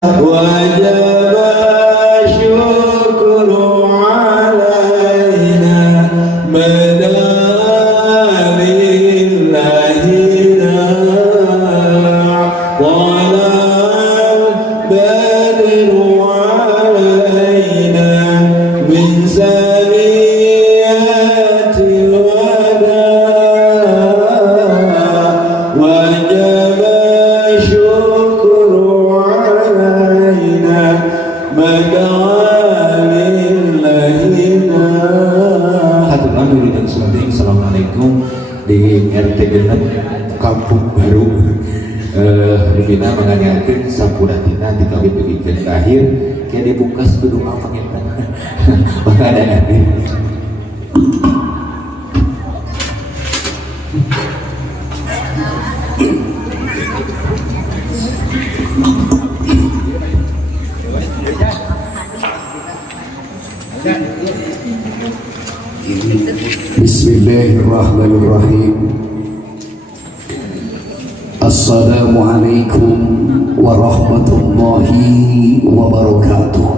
وجب الشكر علينا مدى لله طلع البدر علينا من سنيات الوداع وجب الشكر علينا مدى لله. Hatur nuhun dan sunting. Assalamualaikum di RT Genep Kampung Baru. Dina menganyakan sampuratina di kawin begitkan akhir kayak dibungkas kudu apa gitu. Maka ada nanti. Bismillahirrahmanirrahim. Assalamualaikum warahmatullahi wabarakatuh.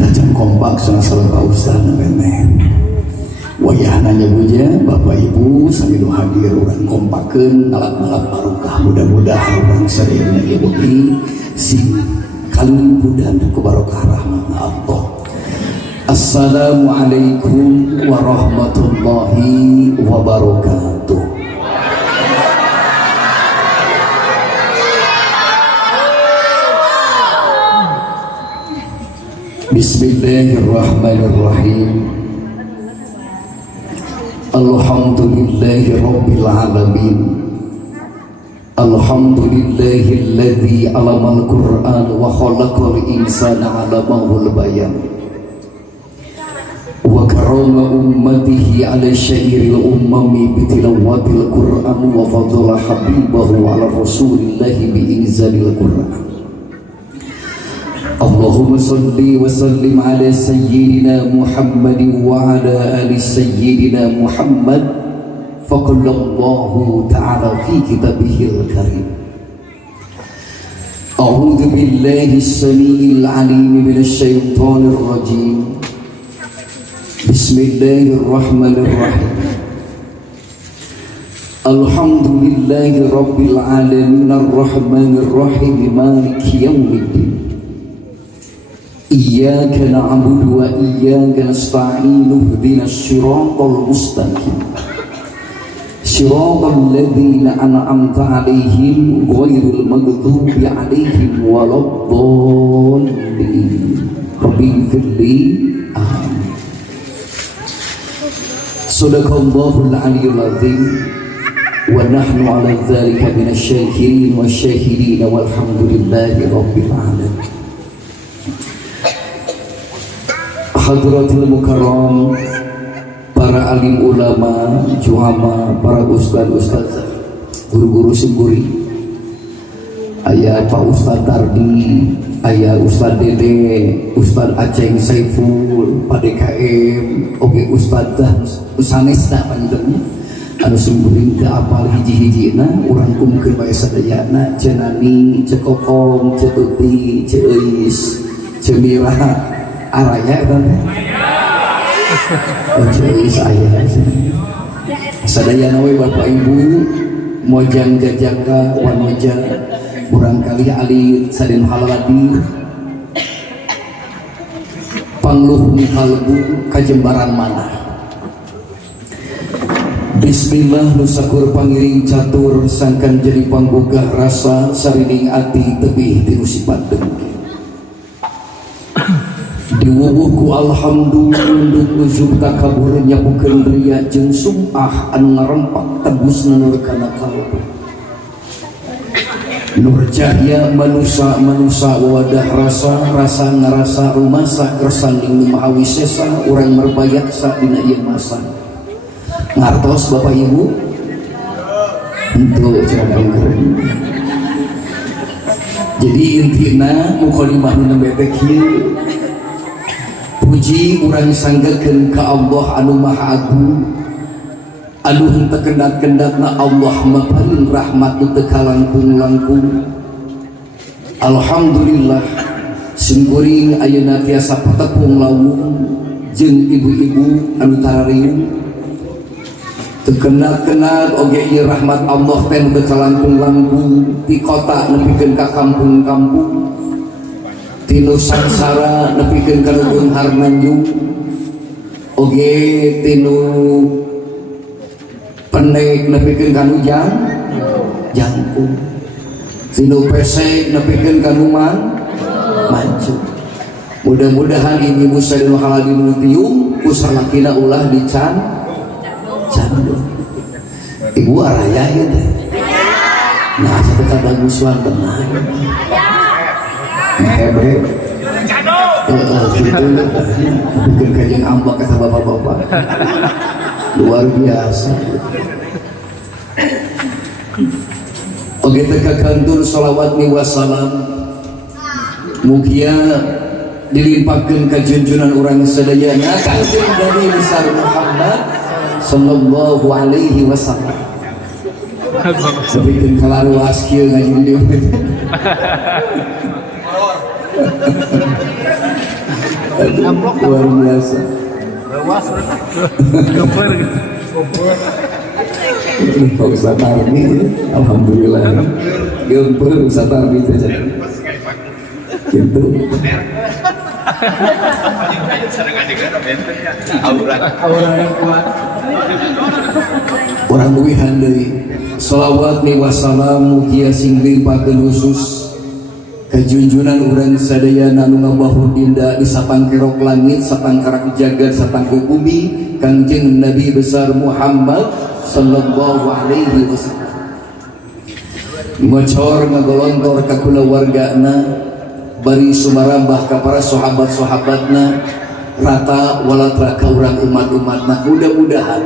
Tajam kompak salah Pak Ustaz namanya. Wayah nanya buja, Bapak Ibu sambil hadir orang kompakeun ngalap-ngalap barokah, mudah-mudahan orang sadayana ieu beuki sing kalimpudan ku barokah rahmatna Allah. Assalamualaikum warahmatullahi wabarakatuh. Bismillahirrahmanirrahim. Alhamdulillahi rabbil alamin. Alhamdulillahilladzi 'allamal Qur'an wa khalaqal insana 'allamahul bayan. Wa karama ummatihi 'ala syairil ummami bi tilawatil Qur'an wa fadala habibahu 'ala rasulillahi bi inzalil Qur'an. Allahumma salli wa sallim ala sayyidina Muhammadin wa ala ali sayyidina Muhammad. Faqallallahu ta'ala fi kitabihil karim. A'udhu billahi as-sami'il 'alim minasy syaithanir rajim. Bismillahirrahmanirrahim. Alhamdulillahi rabbil alamin arrahmanir rahim maliki yaumiddin. Iyyaka na'budu wa iyyaka nasta'in ihdinas siratal mustaqim siratal ladzina an'amta 'alaihim ghairil maghdubi 'alaihim waladdallin. Rabbighfirli. Amin. Sadaqallahul 'aliyyul 'azim wa nahnu 'ala dzalika minasy syakirin wasyahidin walhamdulillahi rabbil alamin. Hadratul Mukarram, para alim ulama, juhama, para ustaz-ustazah, guru-guru semburi, ayah Pak Ustaz Tardi, ayah Ustaz Dede, Ustaz Aceng Saiful, Pak DKM, oke Ustazah Usanesna panjang, anu semburi ke apal hiji-hijina, urang kumkeun bae sadayana, cenani, cekokong, cetuti, ceeis, cemira. Araya kan jadi saya sadayana we Bapak Ibu mojang jajaka wanoja urang kali ali sadin halaladi pangluh ni kalbu kajembaran mana. Bismillah nusakur pangiring catur sangkan jadi panggugah rasa sarining ati tebih tilu sifat dengki diwuwuhku alhamdulillah nujub takaburnya bukan ria jeung sum'ah anu ngarempak tebusna nur kana kalbu nur cahya manusa wadah rasa ngarasa rumasa kersan ing mahawi sesa urang merbayaksa dina ieu masa ngartos Bapak Ibu untuk cerita keren. Jadi intina mukhalimah nu nembe kieu puji urang sanggakeun ka Allah anu Maha Agung aduh henteu kendat-kendatna Allah maparin rahmat teu kalangkung-langkung. Alhamdulillah singkuring ayeuna tiasa patepung lawung jeung ibu-ibu anu tarariung teu kendat-kendat oge ieu rahmat Allah teh teu kalangkung-langkung ti kota nepikeun ka kampung-kampung ti Nusantara nepikeun ka Leuweung Harnanjung oge tinu pendek nepikeun ka nu jangkung tinu pesek nepikeun ka nu mancu. Mudah-mudahan ini muslim haladin tiung usalakina ulah candu. Ibu araya ya teh. Nah, satu kata bagusuan tenang. Hebe. Gitu. Bikin kajian ambak kata bapak-bapak. Luar biasa. Oke teka kantur salawat ni wassalam. Mugia dilimpahkan ke junjunan orang sedayana kanjeng Nabi besar Muhammad sallallahu alaihi wasallam. Sabikin kalaruas kieu ngaji di dieu. Luar biasa. Pak Ustaz Tarbi, alhamdulillah. Gempur Ustaz Tarbi saja. Gitu. Orang luwihan deui shalawat ni wassalam mugia sing limpakeun khusus ka junjunan urang sadayana nu ngabahu dinda di sapangkerok langit sapangkarak jagat sapangku bumi Kangjeng Nabi besar Muhammad sallallahu alaihi wasallam. Ngocor ngagolontor ka kulawargana bari sumarambah ka para sahabat-sahabatna rata walatra ka urang umat-umatna. Mudah-mudahan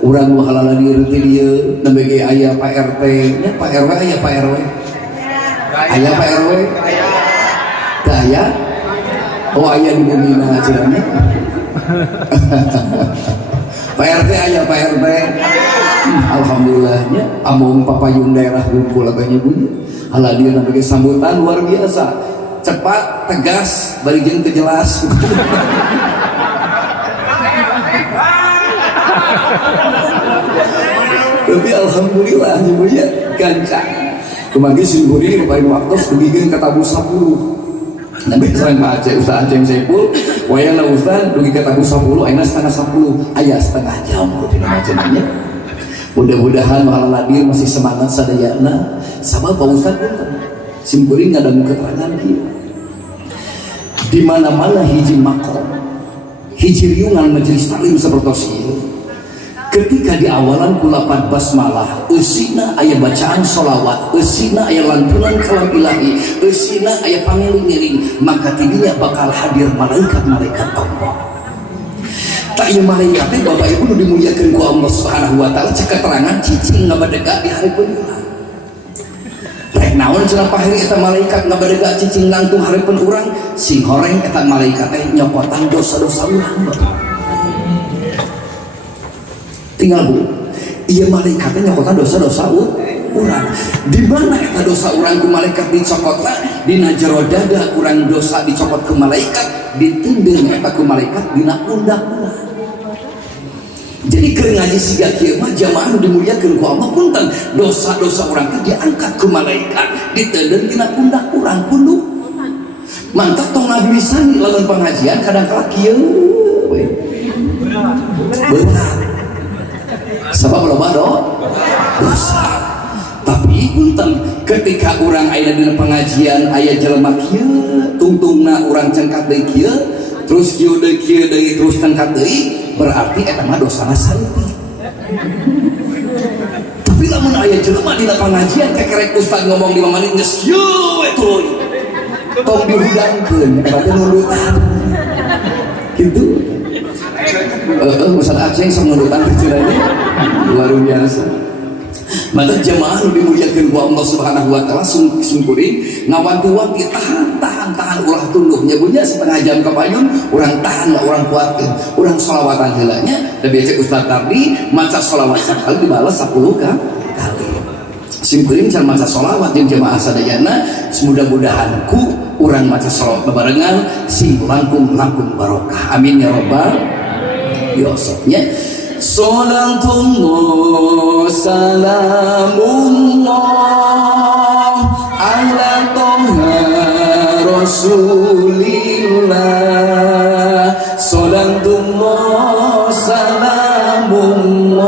urang nu halalanir ti dieu nembe ge aya Pak RT nya Pak RW aya Pak RW aya Pak RW teu aya oh aya di bumina cenah Pak RT aya Pak RT alhamdulillahnya among papayun daerah ngumpul aganya bunyi haladir nembe ge sambutan luar biasa cepat, tegas, bari jeung teu jelas. Tapi alhamdulillah ya gancang. Kemagi singkuri paling waktu dugikeun ka tabu 10. Nabi sareng Pak Aceh Ustaz Aceh Saipul, wayana Ustaz dugi ka tabu 10, ayeuna setengah 10, aya setengah jam rutin macenanya. Mudah-mudahan haladir masih semangat sadayana. Sabab Pak Ustaz punten. Simkuring ngadang keterangan kieu. Di mana-mana hiji makom, hiji riungan majelis taklim sapertos ieu. Ketika di awalan kulapan basmalah, eusina aya bacaan sholawat, eusina aya lantunan kalam ilahi, eusina aya pangiring-iring, maka tidinya bakal hadir malaikat-malaikat Allah. Tak ieu malaikat teh Bapak Ibu nu dimuliakeun ku Allah Subhanahu wa taala cek keterangan cicing ngabadega di hari penurang. Rek naon cenah paheri eta malaikat ngabadega cicing nangtung hareupeun urang sing horeng eta malaikat teh nyokotan dosa-dosa urang. Tinggal Bu, ieu malaikat teh nyokotan dosa-dosa urang. Di mana eta dosa urang ku malaikat dicokotna? Dina jero dada urang dosa dicokot ku malaikat, ditindeuh eta ku malaikat dina pundak urang. Jadi keur ngaji siga kieu mah jamaah nu dimuliakeun ku Allah punten dosa-dosa urang teh diangkat ku malaikat ditendeng dina pundak urang kudu mantap tong ngabdi sani lamun pengajian kadang-kala kieu we berat sabab loba dosa tapi punten ketika urang aya dina pengajian aya jelema kieu tungtungna urang cengkat deui kieu terus kieu deui terus cengkat deui berarti eta mah dosana saeutik. Tapi lamun aya jelema dina pangajian kekerek ustaz ngomong 5 menit geus yeuh we tuluy. Tong dihudangkeun eta teh nulutan. Kitu. Ustaz Aceh sok nulutan cenah luar biasa. Mata jemaah nu dimuliakeun ku Allah Subhanahu wa taala sungkuring ngawanti-wanti tahan tahan ulah tunduhnya punya setengah jam ke payun orang tahan lah orang kuatin orang sholawatan helanya dan biasa Ustaz Tardi maca sholawat sekali dibalas 10 kali simpuling can maca sholawat jeung jamaah sadayana mudah-mudahan ku orang maca sholawat bebarengan sing langkung barokah amin ya rabbal yosoknya Salatullah salamullah ala toha rasulillah Salatullah salamullah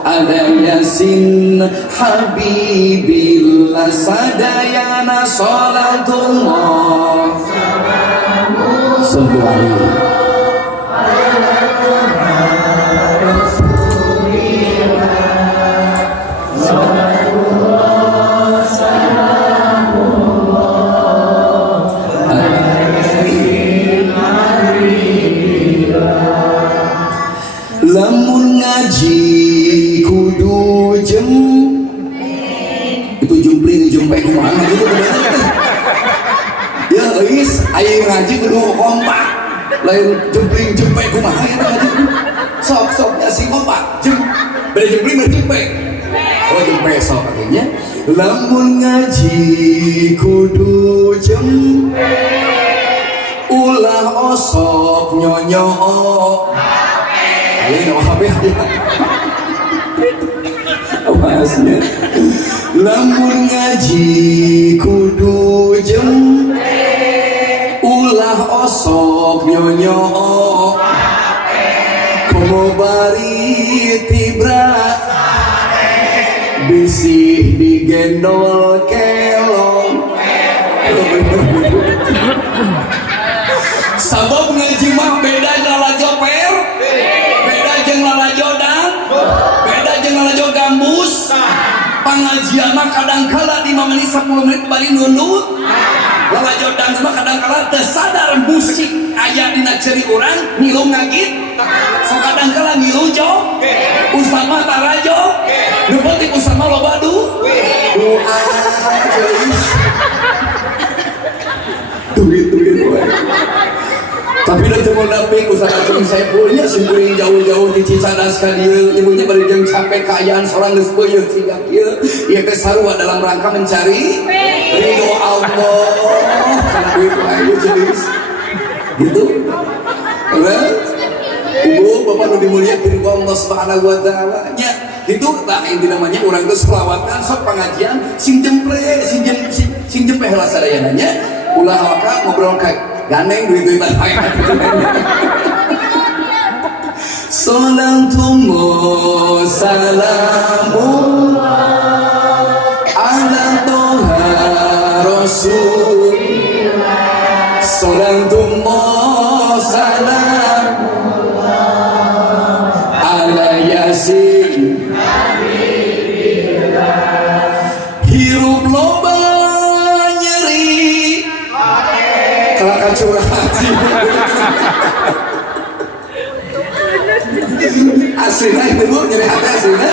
ala yasin habibillah sadayana salatullah salamullah lamun ngaji kudu itu jempling kemana gitu ya guys ayo ngaji kudu kompak lain jempling kumaha ya ngaji sok si kompak beda jempling berjempek oh jempek sok artinya lamun ngaji kudu ulah osok nyonyo lamun ngaji kudu ulah osok nyonyo komo bari tibra bisih digendol kelong sabab ngaji mah beda lala joper beda jeung lala jodang beda jeung lala gambus pangajian mah kadangkala 5 menit 10 menit bari nundut lala jodang mah kadangkala teu sadar musik aya dina ceuri urang ngilu ngagit so kadangkala ngilu jog ustaz mah tarajo nu penting ustaz mah loba doa duit wae tapi udah cuma napik usaha acung saya punya simpuling jauh-jauh di Cicadas ka dieu ibunya bari jeung sampai kayaan seorang geus beuyeut siga kieu ieu teh sarua dalam rangka mencari ridho Allah kana duit wae jenis gitu ibu bapak nu dimuliakeun ku Allah Subhanahu wa taala nya gitu tah inti namanya urang geus selawatan sok pengajian sing jemple sing jempe heula sadayana nya ulah waka ngobrol kayak gandeng duit-duitan ayat Salatullah salamullah ala toha rasulillah Salatullah salamullah ala yasin habibillah hirup loba kelaka curhat aslinya itu bu nyeri hati aslinya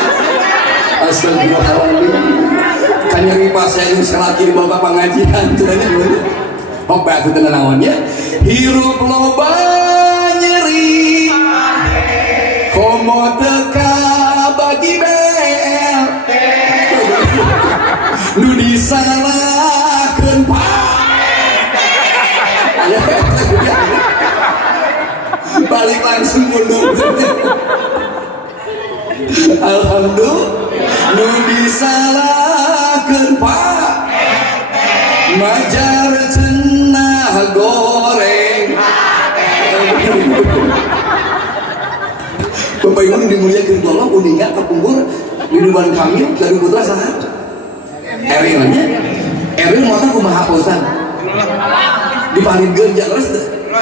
astagfirullahaladzim kan nyeri pas saya yang selaki di bawah pengajian turunnya dulu obat itu tenawannya hirup loba nyeri komo teka bagi bel nu disalahkeun balik langsung mundur alhamdulillah nu disalahkeun pak majar cenah goreng Bapak Ibu dimuliakeun ku Allah kuninga kapungkur di Ridwan Kamil Gading Putra saha Eril nya Eril motor kumaha Ustaz dipanggil terus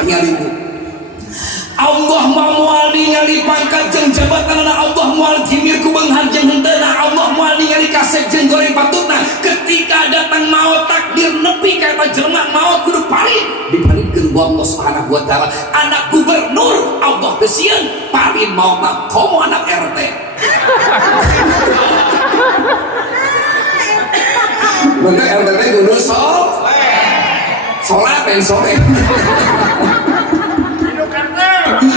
tinggal ibu Allah moal ningali pangkat jeung jabatan Allah moal kimir ku beunghar jeung henteu Allah moal ningali kasep jeung goreng patutna ketika datang maut takdir nepi ka eta jelema maut kudu paling dipalingkeun ku Allah Subhanahu wa taala anak gubernur Allah teu sieun paling mautna komo anak RT maka RT kudu sok sholat dan sore.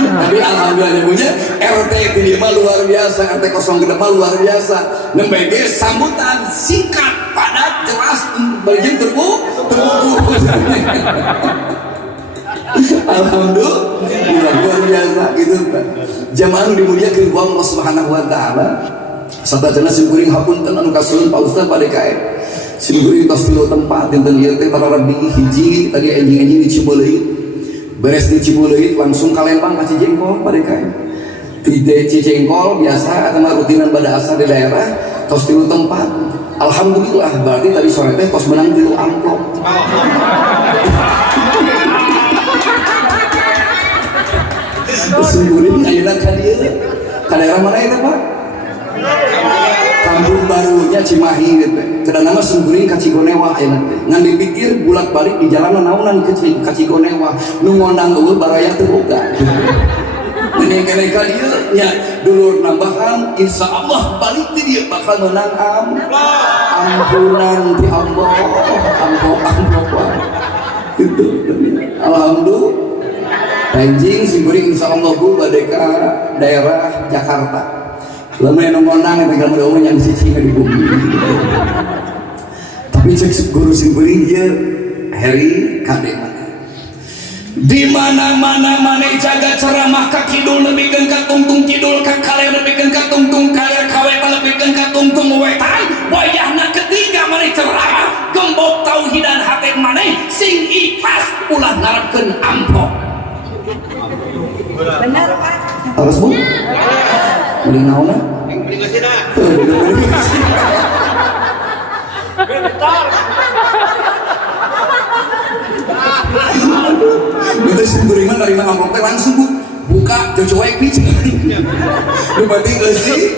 Tapi alhamdulillah punya RT ini mah luar biasa, RT 06 mah luar biasa. Nembege sambutan singkat, padat, jelas, berjeng terbuku. Alhamdulillah luar biasa gitu kan. Jamaah dimuliakeun ku Allah Subhanahu wa taala. Sadayana simkuring hapunten anu kasuhun Pak Ustaz pada kae. Simkuring tos tilu tempat dinten ieu teh tararabi hiji tadi anjing-anjing di Cibuleut. Beres di Cibuleut langsung ka Lembang ka Cijengkol pada kae. Di Cijengkol biasa atau rutinan pada asal di daerah tos tilu tempat. Alhamdulillah berarti tadi sore teh tos menang tilu amplop. Simkuring ayeuna ka dieu. Ka daerah mana itu Pak? Kampung barunya Cimahi gitu. Kedana mah simkuring ka Cigonewah ayeuna teh. Ngan dipikir bulak-balik di jalan naonan ka Cigonewah. Nu ngondang eueuh baraya teu boga. Kene ka dieu nya dulur nambahan insyaallah balik ti dieu bakal menang ampunan ti Allah. Ampun. Itu alhamdulillah. Anjing simkuring insyaallah Bu bade ka daerah Jakarta. Lamun anu ngondang eta gambar umum yang cicing di bumi. Tapi cek guru simkuring ieu Heri kade di mana-mana maneh jaga ceramah ka kidul lebihkeun ka tungtung kidul ka kaler lebihkeun ka tungtung kaler kawetan lebihkeun ka tungtung wetan wayahna ketika maneh ceramah gembok tauhidan hate maneh sing ikhlas ulah ngarepkeun ampok. Benar Pak. Harus Bu? Mending naon? Mending ngasina. Itu simkuring mah nerima amplop teh langsung Bu. Buka cocoek nih. Lu berarti eusi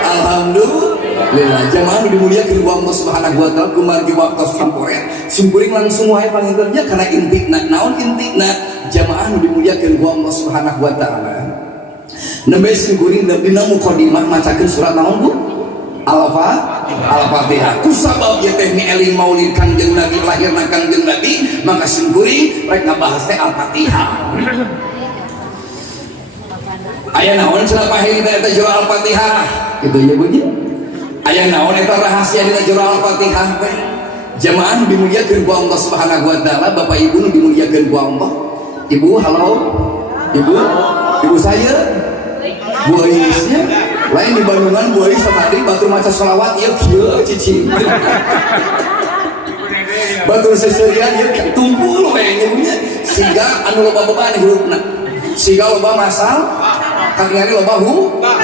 alhamdulillah jamaah dimuliakeun ku Allah Subhanahu wa taala kumargi waktu sampore simkuring langsung wae pangintennya kana intikna naon intikna jamaah dimuliakeun ku Allah Subhanahu wa taala. Nembe simkuring dina mukadimah macakeun surat naon Bu? Al-Fatihah. Kusabab ieu teh eling maulid Kangjeng Nabi lahirna Kangjeng Nabi maka simkuring rek ngabahas teh Al-Fatihah. Aya naon cenah pahing eta jero Al-Fatihah kitu nya bunyi. Aya naon eta rahasia dina jero Al-Fatihah teh? Jamaah dimuliakeun ku Allah Subhanahu wa taala, Bapak Ibu nu dimuliakeun ku Allah. Ibu halo. Ibu saya Bu Aisnya lain di Bandungan Bu Ais tadi batur maca sholawat ieu kieu cicing. Batur seserian ieu tumpul we nya siga anu loba beban hirupna. Siga loba masal katinggali loba pulang.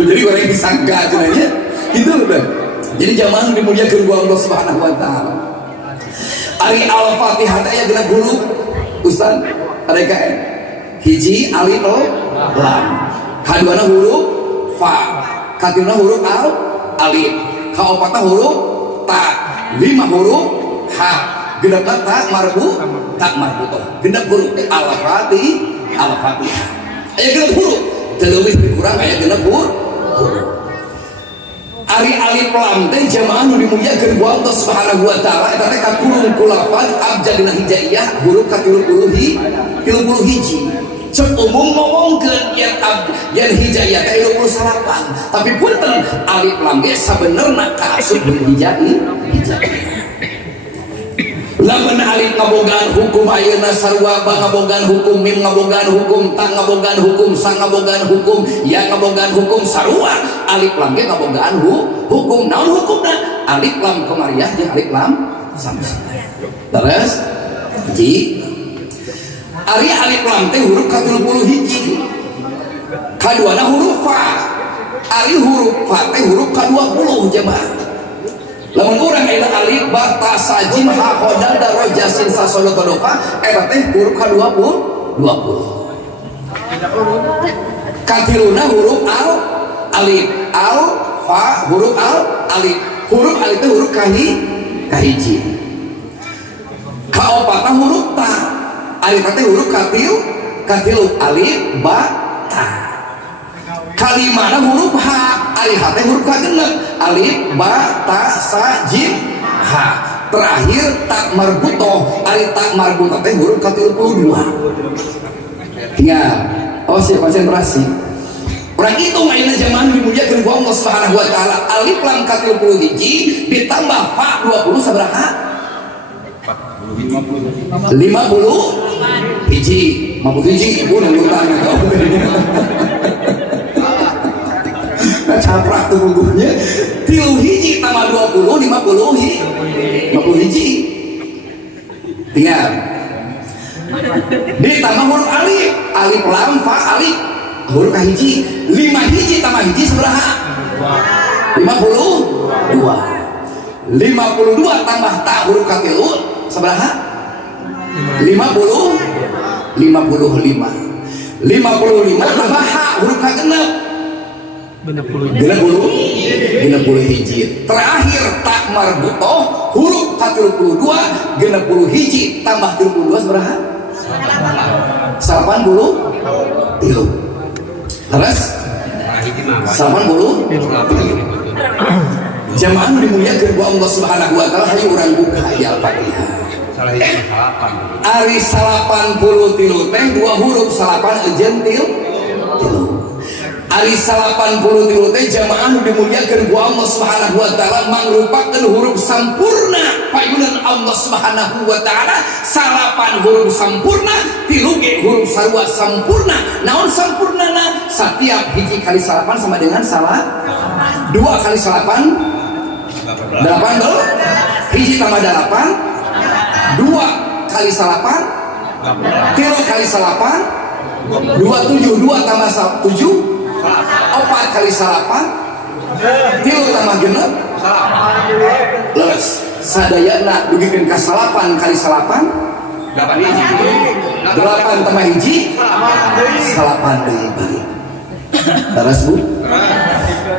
Jadi orang disangka cenanya itu udah. Jadi jamaah dimuliakeun ku Allah Subhanahu wa taala. Ari Al-Fatihah teh aya genep huruf. Ustaz, ada kae. Hiji alif lam. Kaduana huruf fa. Katiuna huruf alif. Kaopatna huruf ta. 5 huruf ha. Genepna ta marbu, ta marbutoh. Genep huruf Al-Fatihah. Aya genep huruf. Teleuwih kurang aya genep huruf. Ari alif lam teh jamaah nu dimuliakeun ku Allah Subhanahu wa taala eta teh kakurung ku lafaz abjadina hijaiyah huruf ka 30 hiji. Cek umum ngomongkeun yen hijaiyah teh 28 tapi punten alif lam ge sabenerna kaasup hijaiyah. Lamun alif ngabogaan hukum ayeuna sarua ba ngabogaan hukum mim ngabogaan hukum ta ngabogaan hukum sa ngabogaan hukum ya ngabogaan hukum sarua alif lam ge ngabogaan hukum naon hukumna alif lam qamariyah jeung alif lam samsiah. Terus ji ari alif lam teh huruf ka 30 hiji. Kaduana huruf fa. Ari huruf fa teh huruf ka 20 jemaah. Lamun urang aya alif ba ta sajim ha qadar daro jasin sasolo todoka eta teh huruf ka 20. Katiluna huruf alif fa huruf alif teh huruf kahiji. Kaopatna huruf ta alif teh huruf katilu alif ba ta. kalimana huruf H, alif H teh huruf kagenep, alif ba ta sa jim H. Terakhir tak marbutoh, alif tak marbutoh teh huruf ke-32. Tinggal konsentrasi. Orang itu mainnya zaman dimuliakan ku Allah Subhanahu wa taala. Alif lam ke-31 ditambah fa 20 sabaraha? 50 hiji. 50 hiji ibu nang utangnya. Nah, caprak tuh bukunya. 3 hiji tambah 20 50 hiji. Tinggal. Ditambah huruf alif, alif lam fa alif huruf kahiji, 5 hiji tambah hiji sabaraha? 52. 52 tambah ta huruf katilu sabaraha? 55. 55 tambah ha huruf kagenep 60 hiji. Terakhir tak marbutoh huruf ke-32 60 hiji tambah 32 sabaraha? 80. Terus 80. Jamaah nu dimuliakeun ku Allah Subhanahu wa taala, hayu urang buka aya Al-Fatihah. Ari 83 teh 2 huruf salapan ejeun tilu. Ari 83 teh jamaah nu dimuliakeun ku Allah Subhanahu wa taala mangrupakeun huruf sampurna payunan Allah Subhanahu wa taala. Salapan huruf sampurna, 3 ge huruf sarua sampurna. Naon sampurnana? Setiap hiji kali salapan sama dengan salah. 2 kali salapan 8 tuh. Hiji tambah 8. 2 kali salapan 3 kali salapan 27. 2 tambah 7 4 kali salapan 3 tambah genep leres sadayana dugikeun ka salapan kali salapan 8 tambah hiji salapan deui balik. Leres Bu?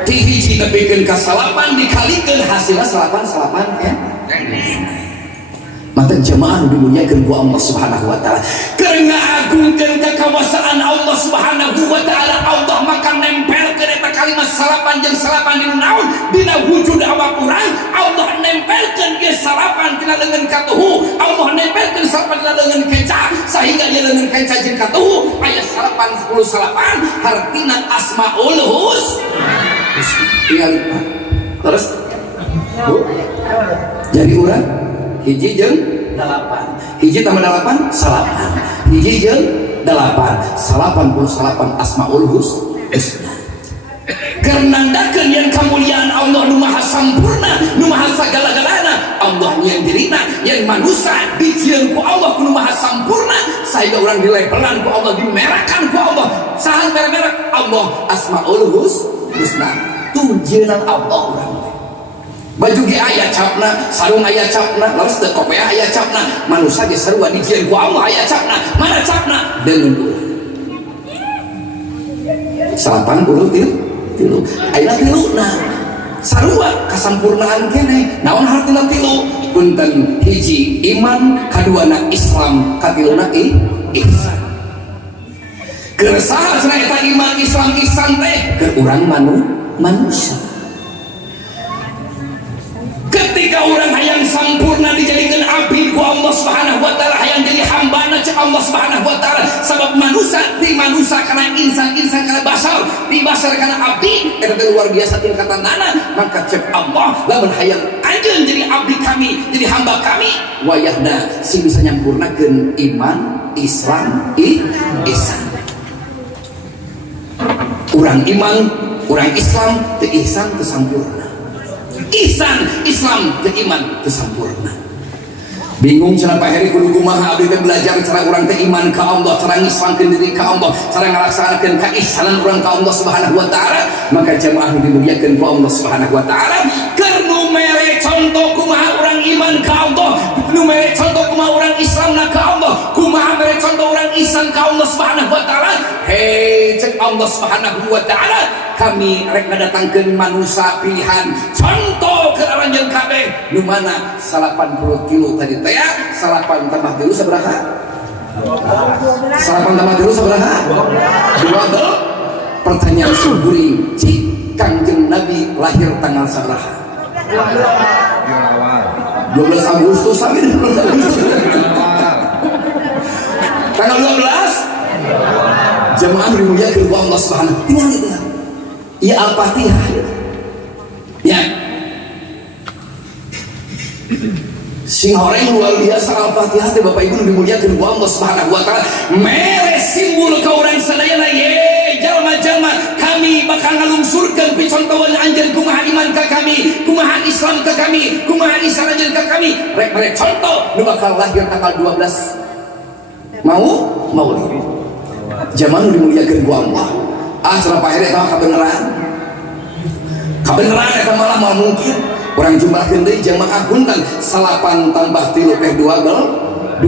Ti hiji nepikeun ka salapan dikalikeun hasilna salapan ya. Mata jemaah dimuliakan ku Allah Subhanahu wa taala. Karena agungkeun kekuasaan Allah Subhanahu wa taala, Allah maka nempelkeun eta kalimat salapan jeung salapan dina naon? Dina wujud awak urang. Allah nempelkeun ieu salapan dina leungeun katuhu. Allah nempelkeun salapan dina leungeun kenca sehingga di leungeun kenca jeung katuhu aya salapan 10 salapan hartina Asmaul Husna. Tinggal terus Bu. Jadi urang hiji jeung 8 hiji tambah 8 salapan hiji jeung 8 88 Asmaul Husna. Kerenandakeun yang kemuliaan Allah nu maha sampurna nu maha sagala-galana. Allah yang dirina yang manusia dijieun ku Allah nu maha sampurna sehingga orang dilebelan ku Allah, dimerakan ku Allah. Sahan merek Allah Asmaul Husna tujuanan Allah orang. Baju ge aya capna, sarung aya capna, lawas teu kopea aya capna, manusia ge sarua dijieun ku Allah aya capna. Mana capna? Dengan urang. 83 ayeuna tiluna. Sarua kasampurnaan keneh. Naon hartina tilu? Punten hiji iman, kaduana Islam, katiluna ihsan. Keur saha cenah eta iman, Islam, ihsan teh? Keur urang manusia. Ketika orang hayang sampurna dijadikan abdi ku Allah Subhanahu wa taala, hayang jadi hambana cek Allah Subhanahu wa taala. Sabab manusia di manusia kana insan kana basar, di basar kana abdi, eta luar biasa tingkatanana. Maka cek Allah lamun hayang anjeun jadi abdi kami, jadi hamba kami, wayahna sing bisa nyampurnakeun iman, Islam, ihsan. Urang iman, urang Islam, teu ihsan teu sampurna. Ihsan Islam ke iman kesampurna. Bingung cenah Pak Heri kudu kumaha abdi teh belajar cara urang teh iman ka Allah, cara ngislamkeun diri ka Allah, cara ngalaksanakeun kaihsanan urang ka Allah Subhanahu wa taala. Maka jamaah dimuliakeun ku Allah Subhanahu wa taala, keur nu mere contoh kumaha urang iman ka Allah, nu mere contoh kumaha urang Islamna ka Allah, kumaha mere contoh urang ihsan ka Allah Subhanahu wa taala. Hei cek Allah Subhanahu wa taala, kami rek ngadatangkeun manusia pilihan contoh ke aranjeun kabeh nu mana 80 kilo tadi teh ya. 8 tambah 3 sabaraha? 8 tambah 3 sabaraha? 2. Pertanyaan yang siguring cik Kangjeng Nabi lahir tanggal sabaraha? 12 Agustus sampai 12 Agustus. Tanggal 12 jemaah dimuliakan ku Allah Subhanahu. Tinggal itu. Ya Al-Fatihah. Ya. Sing horeng luar biasa Al-Fatihah teh Bapak Ibu dimuliakan ku Allah Subhanahu wa taala. Mere simbol ka urang sadayana ye jalma-jalma kami bakal ngalungsurkeun picontohan anjeun kumaha iman ka kami, kumaha Islam ka kami, kumaha Islam anjeun ka kami. Rek mere contoh nu bakal lahir tanggal 12. Mau nih. Jamaah dimuliakan ku Allah. Cenah pahere eta kabeneran. Kabeneran eta malah mau mungkin. Orang jumlahkeun deui jamaah punten 8 tambah 3 teh 12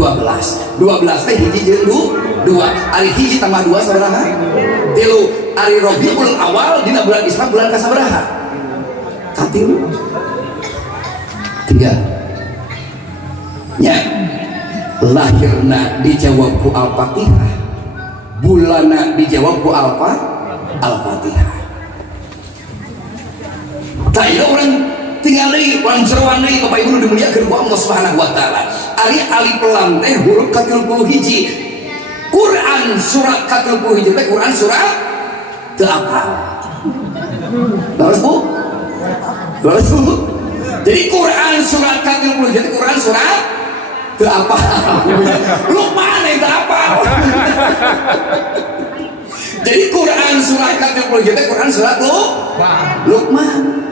teh hiji jeung 2 ari hiji tambah 2 sabaraha 3 ari Rabiul Awal dina bulan Islam bulan ka sabaraha ka 3 nya lahirna dijawab ku Al-Fatihah bulanna dijawab ku Al-Fatihah taya orang tinggal deui urang jeroan deui Bapak Ibu dimuliakeun ku Allah Subhanahu wa taala. Ari alif lam teh huruf ka-31. Quran surat ka-31 teh Quran surat teu apal. Terus Bu? Jadi Quran surat ka-31 jadi Quran surat teu apal. Lupa teu apal. Jadi Quran surat ka-31 jadi Quran surat Luqman.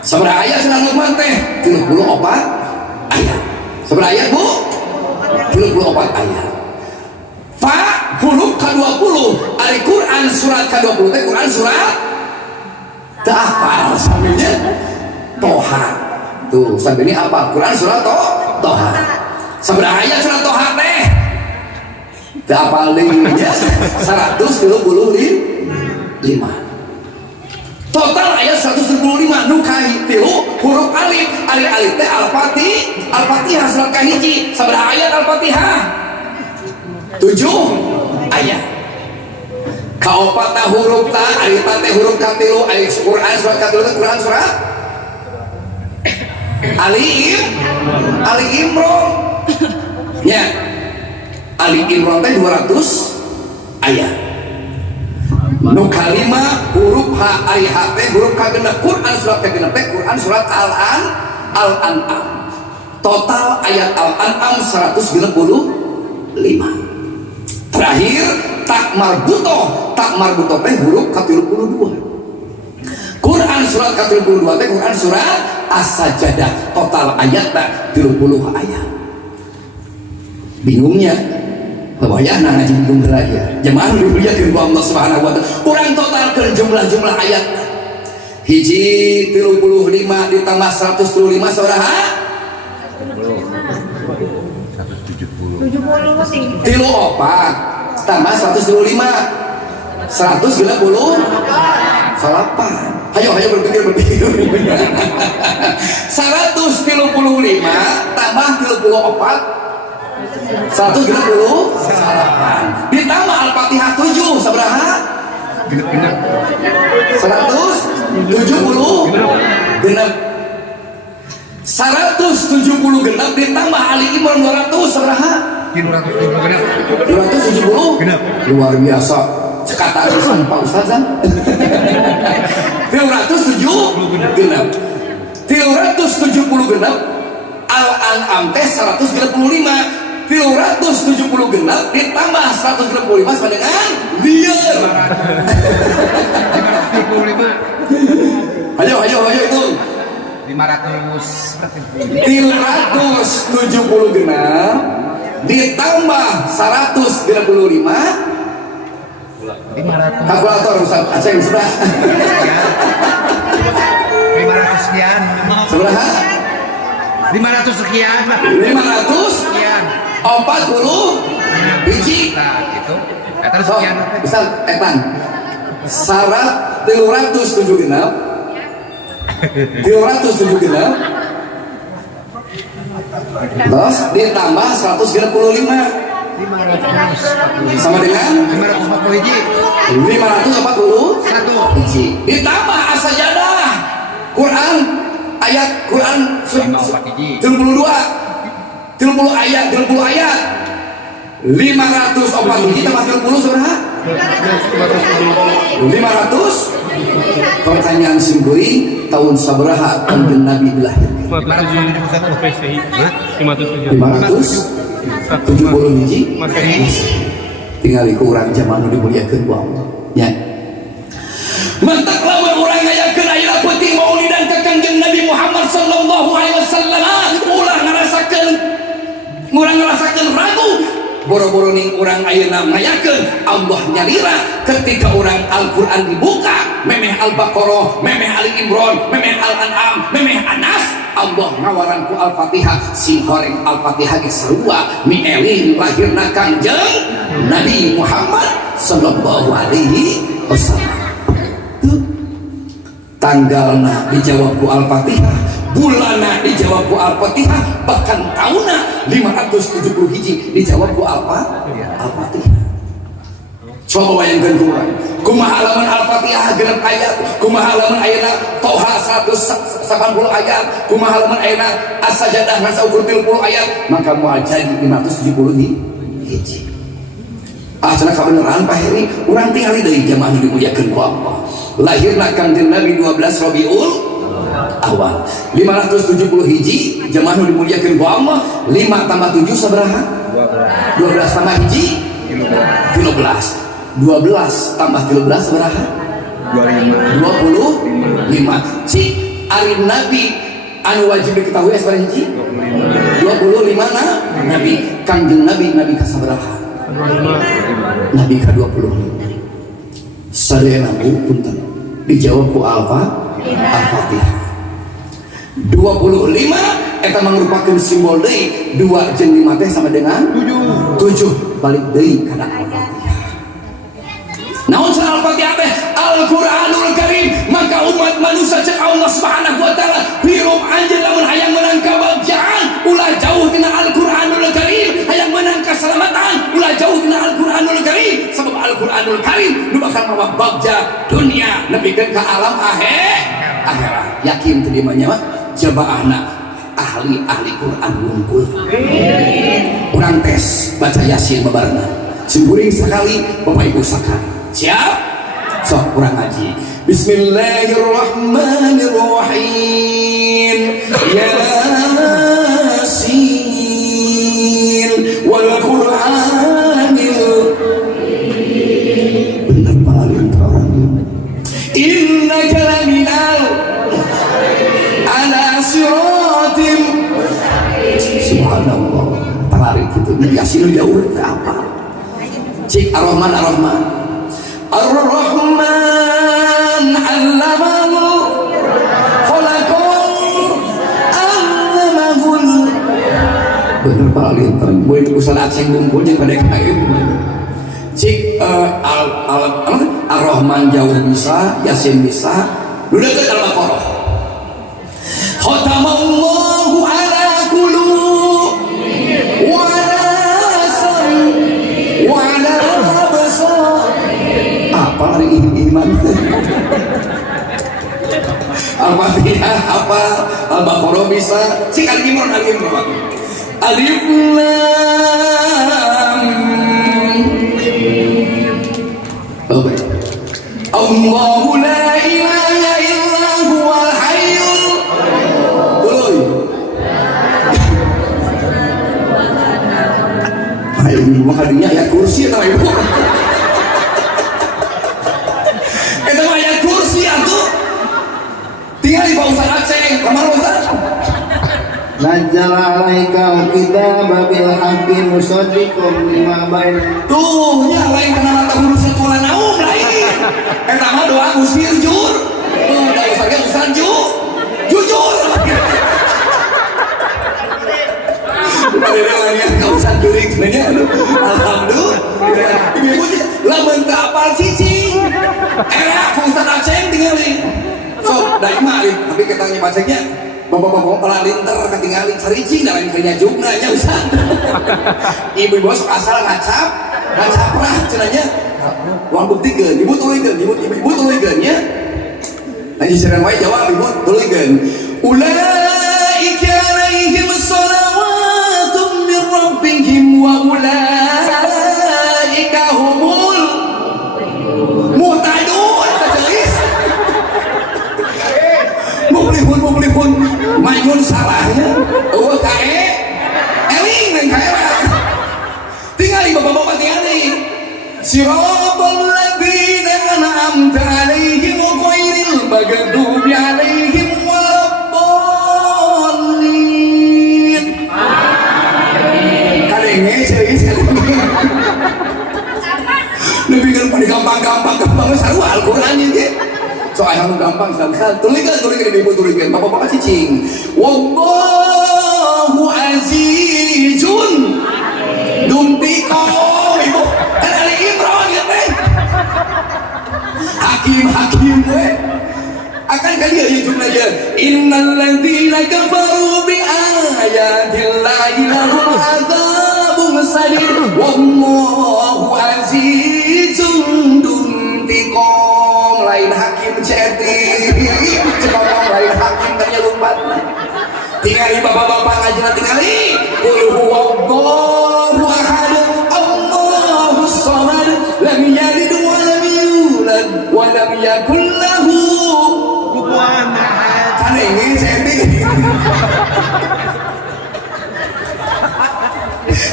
Sabaraha ayat cenah Luqman teh 34 ayat. Sabaraha ayat Bu? 34 ayat. Fa huruf ka-20 ari Quran surat ka-20 teh Quran surat teu apal samenya Toha. Tuh, sampai ini apa? Quran surat Toha. Sabaraha ayat surat Toha teh? Teu apal deui nya 135. Total ayat 135 nu kahitilu huruf alif alif teh Al-Fatihah surat kahiji sabaraha ayat Al-Fatihah 7 ayat kaopatna huruf ta alif teh huruf katilu ayat Quran surat katilu teh Quran surat Ali Imran ya Ali Imran teh 200 ayat nu kalima huruf ha ari ha teh huruf kagenep Quran surat kagenep teh Quran surat Al-An'am total ayat Al-An'am 195. Terakhir tak marbutoh teh huruf ka-32 Quran surat ka-32 teh Quran surat As-Sajdah total ayatna 30 ayat. Bingungnya wayahna ngaji bingung heula ya. Jemaah dimuliakeun ku Allah Subhanahu wa taala. Urang totalkeun jumlah ayat. Hiji 35 ditambah 135 sabaraha? 170. 34 tambah 135 198. Hayo berpikir 135 tambah 34 198 ditambah Al-Fatihah 7 sabaraha? 170 genep 170 genep ditambah Ali Imran 200 sabaraha? 270 genep. Luar biasa cekatan pisan Pak Ustaz kan? 370 genep 370 genep Al-An'am teh 135 370 genap ditambah 165 sama dengan liar 525. Ayo itu 370 genap ditambah 135 kalkulator Ustaz Aceh sudah 500 sekian seberapa? 500 sekian 500 sekian 40 biji nah gitu terus sekian Ustaz Epan syarat 307 genap 307 genap terus ditambah 135 500 sama dengan 540 hiji 540 Satu. hiji ditambah asajadah Quran ayat Quran 32 ayat 504 hiji tambah 30 saudara 500 pertanyaan simboli tahun sabaraha kanjeng Nabi dilahirkan 570 hiji tinggal kurang zaman dimuliakeun ku Allah nya mentak lamun urang ngayakeun ayeuna peuting maulidan ka kanjeng Nabi Muhammad sallallahu alaihi wasallam urang ngarasakeun ragu boro-boro ning urang ayeuna ngayakeun Allah nyalira ketika urang Al-Qur'an dibuka memeh Al-Baqarah memeh Ali Imran memeh Al-An'am memeh Anas Allah ngawaran ku Al-Fatihah si horeng Al-Fatihah ge sarua mielin lahirna kanjeng Nabi Muhammad sallallahu alaihi wasallam tanggalna dijawab ku Al-Fatihah bulanna dijawab ku Al-Fatihah bahkan tahunna 570 hiji dijawab ku Al-Fatihah coba bayangkan kumaha lamun Al-Fatihah genep ayat kumaha lamun ayeuna Toha 180 ayat kumaha lamun ayeuna As-Sajdah ngan saukur 30 ayat maka moal jadi 570 hiji cenah kabeneran Pak Heri urang tingali deui jamaah nu dimuliakeun ku Allah lahirna kanjeng Nabi 12 Rabiul Awal 570 hiji jamaah nu dimuliakeun ku Allah 5 tambah 7 sabaraha 12 tambah hiji 13 12 tambah 13 sabaraha 25 si ari Nabi anu wajib diketahui sabaraha hiji 25 Nabi kanjeng Nabi ka sabaraha Nabi ka 25 sadayana punten dijawab ku Al-Fatihah 25 eta mangrupakeun simbol deui 2 jeung 5 teh sama dengan 7 balik deui kana Al-Fatihah naon cenah Al-Fatihah teh Al-Qur'anul Karim maka umat manusia cek Allah Subhanahu wa taala hirup anjeun lamun hayang menang kabagjahan ulah jauh tina Al-Qur'anul Karim hayang menang kasalamatan ulah jauh tina Al-Qur'anul Karim sabab Al-Qur'anul Karim nu bakal mawa bagja dunia nepikeun ka alam akhirat yakin teu dieu mah jabaahna ahli Quran ngumpul urang tes baca Yasin babarna simpuring sekali Bapak Ibu sakali siap sok urang ngaji Bismillahirrahmanirrahim Yasin wal Qur'anil bener paling orang innaka laminal ala siratim subhanallah tarik gitu Yasin jauh teh apa cik Ar-Rahman Ar-Rahman allamahu khalaqal allamahul bener paling terang boy usaha aceng ngumpul jeung pada kain cik Ar-Rahman jauh bisa Yasin bisa nu deukeut Al-Baqarah khatamallahu ala qulubi wa ala sam'i wa ala absar apa hari iman Al-Fatihah apa Al-Baqarah bisa cik Ali Imran Alif Lam Allahu la ilaha illa huwal hayyul ayo makanya ayat kursi atau ibu itu ayat kursi atuh tinggal di Pak Ustaz Aceh kamar Ustaz Nazzala alaikal kitaba bil haqqi musaddiqan lima baina tuh nya lain kenal mata huruf sekolah naum lain eta mah doa usir jur tuh da Ustaz jujur Kau usah jurik sebenarnya alhamdulillah ibu lamun teu apal cicing era ku Ustaz Aceh tinggalin sok da imah tapi kita nyebacanya bapak-bapak pala linter ketinggalin saricing dalam kerja juga nya Ustaz ibu-ibu sok asal ngacap ngacaprah cenanya Uang buktikan, ibu tuluykeun, ibu tuluykeun ya. Nanti serang wae jawab ibu tuluykeun. Ulaika alaihim shalawatun min rabbihim wa ulaika humul muhtadun. Sajelis. Muklihun mayun salahnya. Eueuh kae. Eling nang kae. Tingali bapak-bapak tingali. Siratal ladzina an'amta 'alaihim ghairil maghdubi 'alaihim waladdallin. Kadenge ceris kadenge. Lebih kan pada gampang sarua Al-Qur'an ieu ge. Soal anu gampang sakal. Tulikeun ibu tulikeun. Bapak-bapak cicing. Wallahu azizun. Duntiqom ibu. Kan Ali Imran ya teh. Hakim we. Akan kali ieu jumlahnya. Innal ladzina kafaru bi ayatillahi lahum adzabun sadid. Wallahu azizun duntiqom. Lain hakim cetik. Cekong lain hakim tanya lumpat. Tingali bapak-bapak ngajina tingali. Qul huwallahu ahad. Allahus samad. Lam yalid wa lam yulad wa lam yakul lahu kufuwan ahad. Kan ini cetik.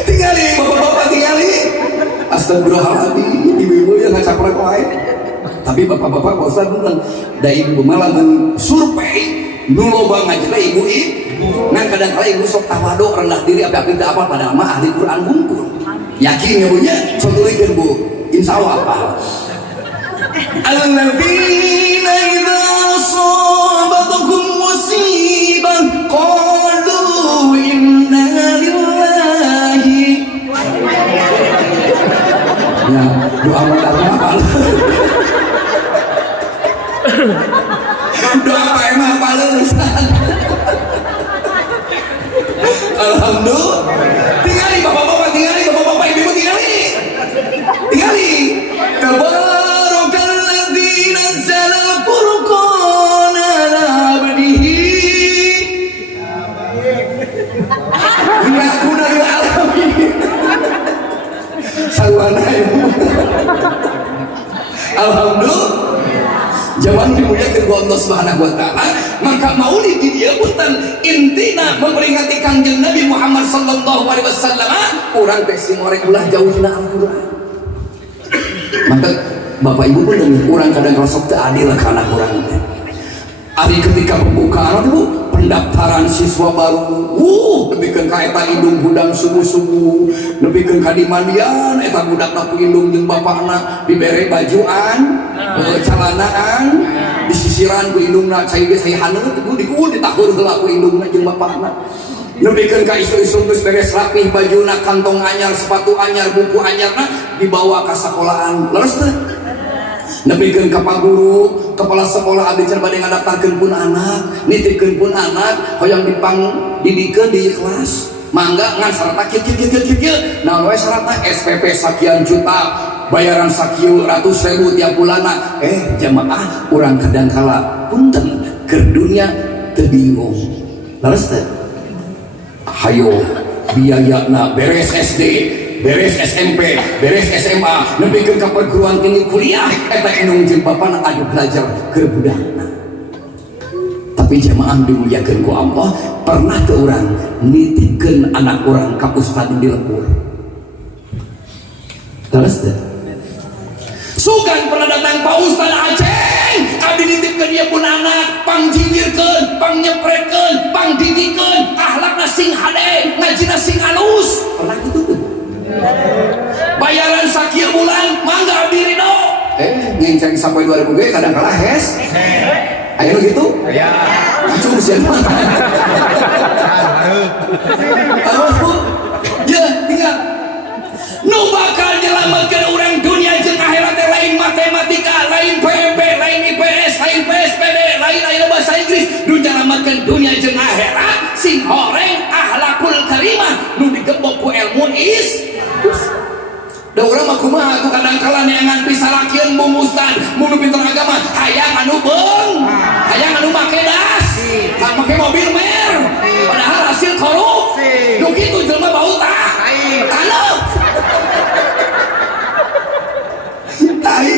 Tingali bapak-bapak tingali. Astagfirullahaladzim, ibu-ibu yang ngacaprak wae. Tapi bapak-bapak Pak Ustaz bukan da ibu malah survei nu loba ngajina ibu. Nah kadang-kala ibu sok tawado rendah diri api-api teu apa padahal mah ahli Quran bungkul. Yakin ya Bu nya? Sok tulikeun Bu. Insyaallah apa? Alladzina idza asabatuhum musibah qalu inna lillahi. Ya, doa modalnya apa? Doa apa emang apa lulusan? Alhamdulillah. Tingali bapak-bapak, tingali bapak-bapak, ibu-ibu tingali. Tingali. Tabarakalladzī nazzala al-furqāna 'alā 'abdihi. Liyakuna lil 'alamin. Salwana ibu. Alhamdulillah. Jawaban dimuliakan ku Allah Subhanahu wa taala, maka maulid di dia punten intina memperingati Kangjeng Nabi Muhammad sallallahu alaihi wasallam. Urang teh simorek ulah jauhna Al-Qur'an. Maka Bapak Ibu pun urang kadang sok teu adil kana urang teh. Ari ketika pembukaan itu pendaftaran siswa baru, nepikeun ka eta indung hudang subuh-subuh, nepikeun ka dimandian eta budak ku indung jeung bapakna dibere bajuan, calanaan, disisiran ku indungna cai ge saya haneut ku ditahur heula ku indungna jeung bapakna. Nepikeun ka isu-isu geus beres rapih bajuna, kantong anyar, sepatu anyar, buku anyarna dibawa ka sekolahan. Leres teh? Nepikeun ka paguru, kepala sekolah abdi cer bade ngadaftarkeun pun anak, nitipkeun pun anak, hoyong didikeun di kelas. Mangga ngan syaratna kieu. Naon we syaratna SPP sakian juta, bayaran sakieu ratus ribu tiap bulanna. Jamaah urang kadangkala punten keur dunya teu bingung. Leres teh? Hayo biayana beres SD, beres SMP, beres SMA, nepikeun ka perguruan tinggi kuliah, eta indung jeung bapana adu belajar keur budakna. Tapi jamaah dimuliakeun ku Allah, pernah teu urang nitipkeun anak urang ka ustad di lembur. Terus teh sugan pernah datang Pak Ustad Aceh, abdi nitipkeun dia pun anak, pangjingirkeun, pangnyeprekeun, pangdidikeun, akhlakna sing hade, ngajina sing halus. Pernah kitu teu? Bayaran sakieu bulan mangga abdi ridho. Ngenceng sampai 2000 ge kadang kalah hes. Ayo gitu? Aya. Acung sian mah. Ya, tinggal. Nu bakal nyelametkeun urang dunia jeung akhirat lain matematika, lain PMP, lain IPS, lain PSPB, lain bahasa Inggris. Nu nyelametkeun dunia jeung akhirat sing horeng akhlakul karimah nu digembok ku ilmu Da urang mah kumaha tuh kadang-kala neangan pisalakeun bungkusan mun pinter agama hayang anu beung, hayang anu make das, tak make mobil mer, padahal hasil korup. Nu kitu jelema bau tah. Kalep. Tai.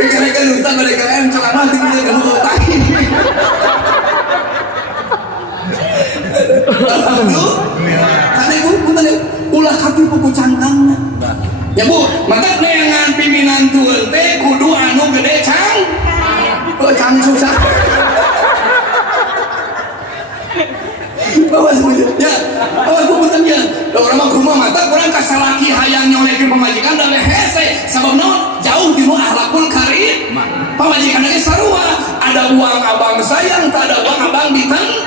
Kira-kira ustaz mereka kan ceramah tinggi kan bau tai. Alhamdulillah. Karena ibu punten ulah kaki pupu cangkangna. Ya Bu, mantap neangan pimpinan tuh teh kudu anu gede cang. Oh cang susah. Awas ya, awas Bu punten ya. Da urang mah kumaha mantap urang kasalaki hayang nyolekeun pamajikan da hese sababna jauh di nu akhlakul karim. Pamajikan ge sarua, ada uang abang sayang, tak ada uang abang diteng.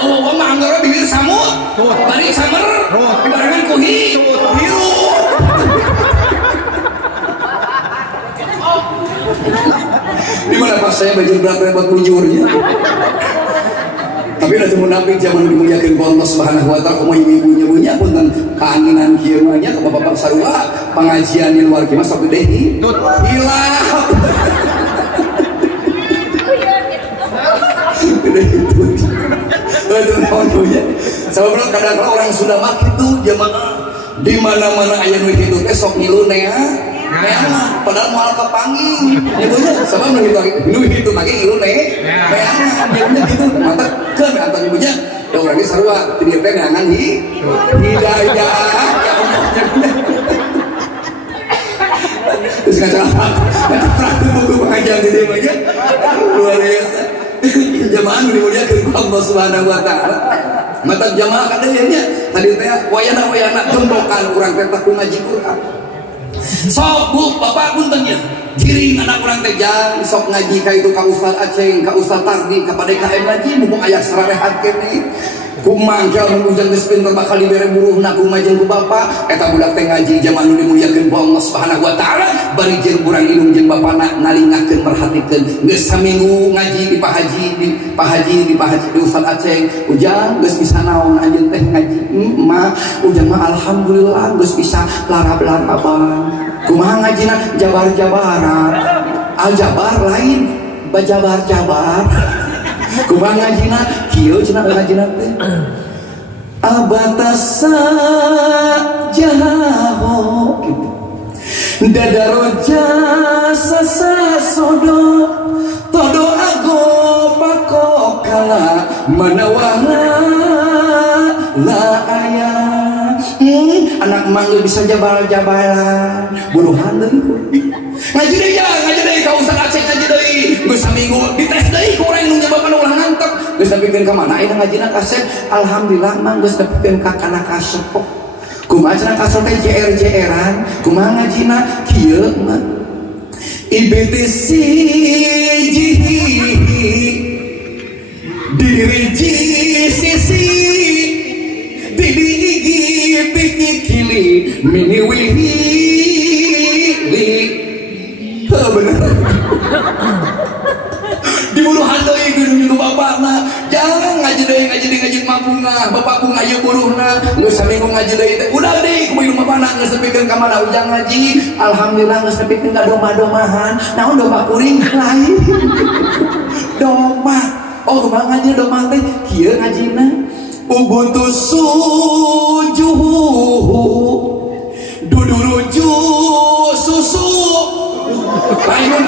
Oh, uang mah anggara bibir samut. Bari samer, dibarengan kuhi, biru. Di mana pas saya baju berat bujurnya. Tapi udah munafik zaman dimuliakeun ku Allah Subhanahu wa taala kumaha ibu-ibunya punya punten kaanginan kieu mah nya ka bapak sarua pengajian di luar kieu mah sok deui. Hilang. Sebab kadang-kadang orang sudah mak itu jamaah di mana-mana aya nu kitu teh sok ngilu nea. Neangan, padahal mau kepanging. Ibunya sebab nu kitu make ngilu nea. Neangan, ibunya kitu mantap keun atau ibunya. Da urang ge sarua ti dieu teh neangan hidayah ya Allah. Terus ngaca praktek buku pengajian di dieu mah luar biasa. Jamaah nu dimuliakeun ku Allah Subhanahu wa taala. Mata jamaah kadeunya tadi teh wayana gembokan urang teh ku ngaji Quran. Sok Bu, Bapak punten ya. Jiring anak urang teh jang sok ngaji ka itu ka Ustaz Aceng, ka Ustaz Tardi, ka PDKM ngaji mumpung aya sararehat kene. Kumangkel ujang geus pinter bakal dibere buruhna ku majeng ku Bapak eta budak teh ngaji jamaah nu dimuliakeun ku Allah Subhanahu wa taala bari jeung urang indung jeung bapana nalingakeun merhatikeun geus saminggu ngaji di Pak Haji di Ustaz Aceng ujang geus bisa naon anjeun teh ngaji mah ujang mah alhamdulillah geus bisa larab-laraban kumaha ngajina jabar-jabaran aljabar lain bajabar-jabar kumaha ngajina kieu cenah ngajina teh abatasa jaho gitu dadaroja sasasodo todo ago pakokala manawala la aya anak mangga bisa jabal-jabalan buruhan deui ngaji deui ka Ustaz Aceh ngaji deui geus saminggu dites deui ku urang nu nyababan ulah ngantep geus nepikeun ka mana ayeuna ngajina kaset alhamdulillah mah geus nepikeun ka kana kaset kok kumaha cenah kaset teh JR-JR-an kumaha ngajina kieu mah IBTC diri sisi digi piki kili mini wili bener dibunuhan deui geuning bapakna jangan ngaji mah bunga bapak bunga ieu buruhna geus saminggu ngaji deui teh udah deui ku minum bapakna geus nepikeun ka mana ujang ngaji alhamdulillah geus nepikeun ka domah-domahan naon domah kuring lain domah oh kumaha ngaji domah teh kieu ngajina ubuntu sujuhu duduruju susu rayun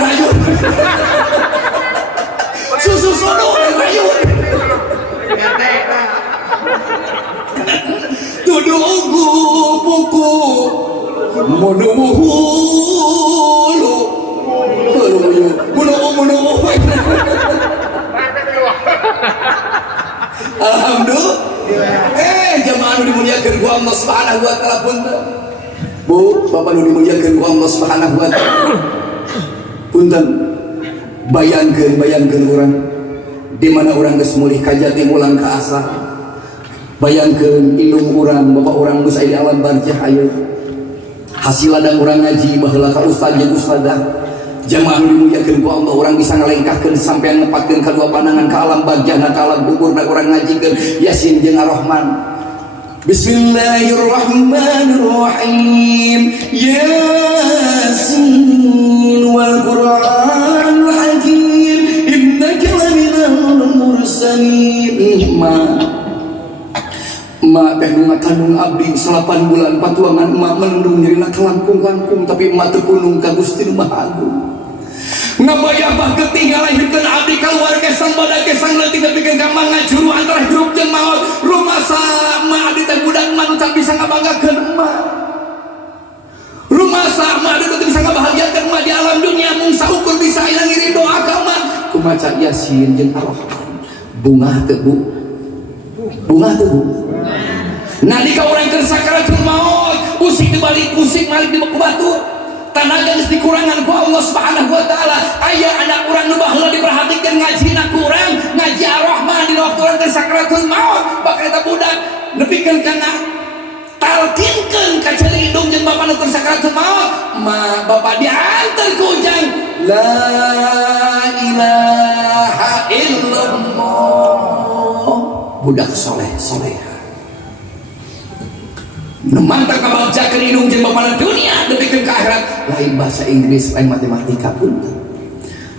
susu sono rayun dudu ugu puku mono muhulu mono alhamdulillah jamaah nu dimuliakeun ku Allah Subhanahu wa taala punten Bu Bapak nu dimuliakeun ku Allah Subhanahu wa taala punten bayangkeun urang di mana urang geus mulih ka jati mulang ka asal bayangkeun indung urang bapak urang geus aya di alam barzah ayeuna hasil ladang urang ngaji baheula ka ustaz jeung ustazah jamaah nu dimuliakeun ku Allah urang bisa ngalengkahkeun sampean ngepatkeun kadua pandangan ka alam barzah ka alam kubur urang ngajikeun Yasin jeung Ar-Rahman Bismillahirrahmanirrahim. Yasin wal Qur'anil hakim innaka laminal mursalin. Ma teh nu ngakandung abdi 8 bulan patuangan emak melendung nyerina kelangkung-langkung tapi emak teu kunung ka Gusti Nu Maha Agung. Ngabayabah ketinggalan lahirkeun abdi kaluarga sang badak sang leutik nepikeun ka mangajuru antara hirup jeung maot. Rumasa emak abdi teh budak emak nu can bisa ngabanggakeun emak. Rumasa emak abdi teh bisa ngabahagiakeun emak di alam dunia mung saukur bisa ilang iri doa ka emak. Kumaca Yasin jeung Ar-Rahman. Bunga teu Bu? Bunga teu Bu? Nalika urang keur sakaratul maut, usik dibalik usik malik di batu. Tanaga geus dikurangan ku Allah Subhanahu wa taala. Aya anak urang nu baheula diperhatikeun ngajina ku urang, ngaji Ar-Rahman di waktu urang keur sakaratul maut, bakal eta budak nepikeun kana talkinkeun ka ceuli indung jeung bapa nu keur sakaratul maut. Ma bapa diantar ku ujang la ilaha illallah. Budak soleh. Mantap kabagjakeun indung jeung bapana dunia depikeun ka akhirat. Lain bahasa Inggris, lain matematika pun.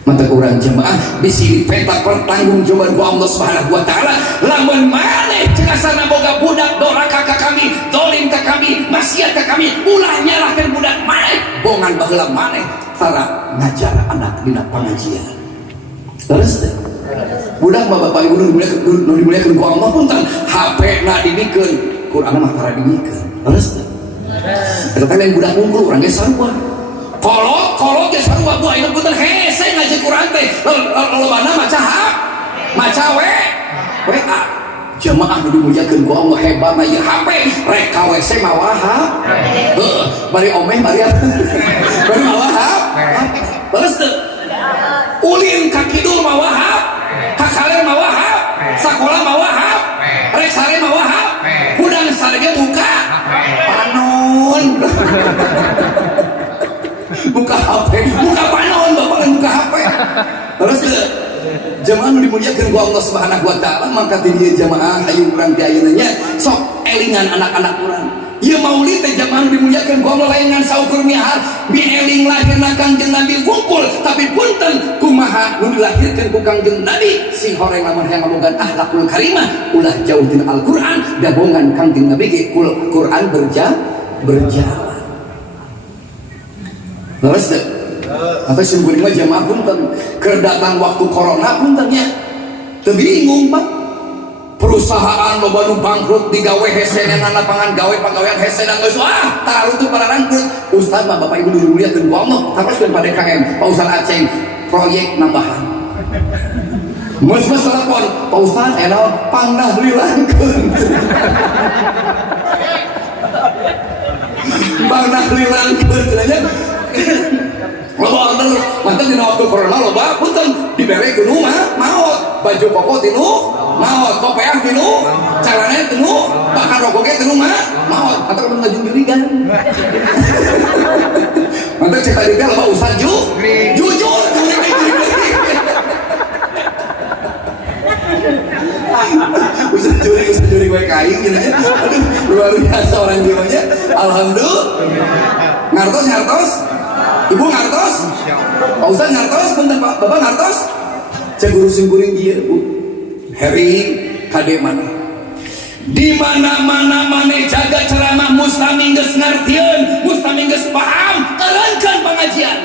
Mantap urang jemaah bisi peta pertanggungjawaban ku Allah Subhanahu wa taala. Lamun maneh cengasana boga budak doraka ka kami, zalim ka kami, maksiat ka kami, ulah nyalahkeun budak maneh, bongan baheula maneh tara ngajar anak dina pangajian. Terus teh budak bapak ibu nu dimuliakeun ku Allah punten HP na dibikeun Quran mah tara dibikeun. Terus eta teh budak unggul urang ge sarua. Kolot ge sarua bu ayeuna punten hese ngaji Quran teh. Lolobana maca WA. Jamaah nu dimuliakeun ku Allah hebat na ieu HP rek ka WC mah wahab. Heeh, bari omeh bari wahab. Terus teh ulin ka kidul mah wahab, ka kaler mah wahab, sakola mah wahab, rek sare mah wahab, hudang sare ge buka panon. Buka HP, buka panon, bapak buka HP. Terus jemaah nu dimuliakeun ku Allah Subhanahu wa taala, maka ti dieu jemaah hayu urang ti ayeuna nya sok elingan anak-anak urang. Ieu maulid teh jamaah nu dimuliakeun ku Allah lain ngan saukur mihar bieling lahirna Kangjeng Nabi wungkul, tapi punten kumaha nu dilahirkeun ku Kangjeng Nabi sing horeng lamun hayang ngabogaan akhlakul karimah ulah jauh tina Al-Qur'an gabungan Kangjeng Nabi ge Qur'an berjalan. Terus teh apa sing kuring mah jamaah punten keur datang waktu corona punten nya teu bingung Pak. Perusahaan loba nu bangkrut digawe hese dan lapangan gawe pagawean hese dan geus taruh tuh para rangkeun. Ustaz mah Bapak Ibu dimuliakeun ku Allah, tapaskeun pada KM Pak Ustaz Aceng proyek nambahan. Mus telepon Pak Ustaz enal pandah lilangkeun. Pandah lilangkeun cenanya. Loba mantan dina waktu corona loba punten dibere ku nu maot, baju koko tinu maot, kopeah tinu, carane tinu, bahkan rokoknya tinu maot, atau kan ngajung jurigan. Mantan cek tadi kan loba usah jujur. Usah juri gue kain gitu ya. Aduh luar biasa orang jiwanya. Alhamdulillah. Ngartos. Ibu ngartos? Pak Ustaz ngartos? Bentar Bapak ngartos? Cek urusin kuring dia Bu Heri kade mana di mana-mana maneh jaga ceramah mustami geus ngartieun, mustami geus paham, eureunkeun pengajian.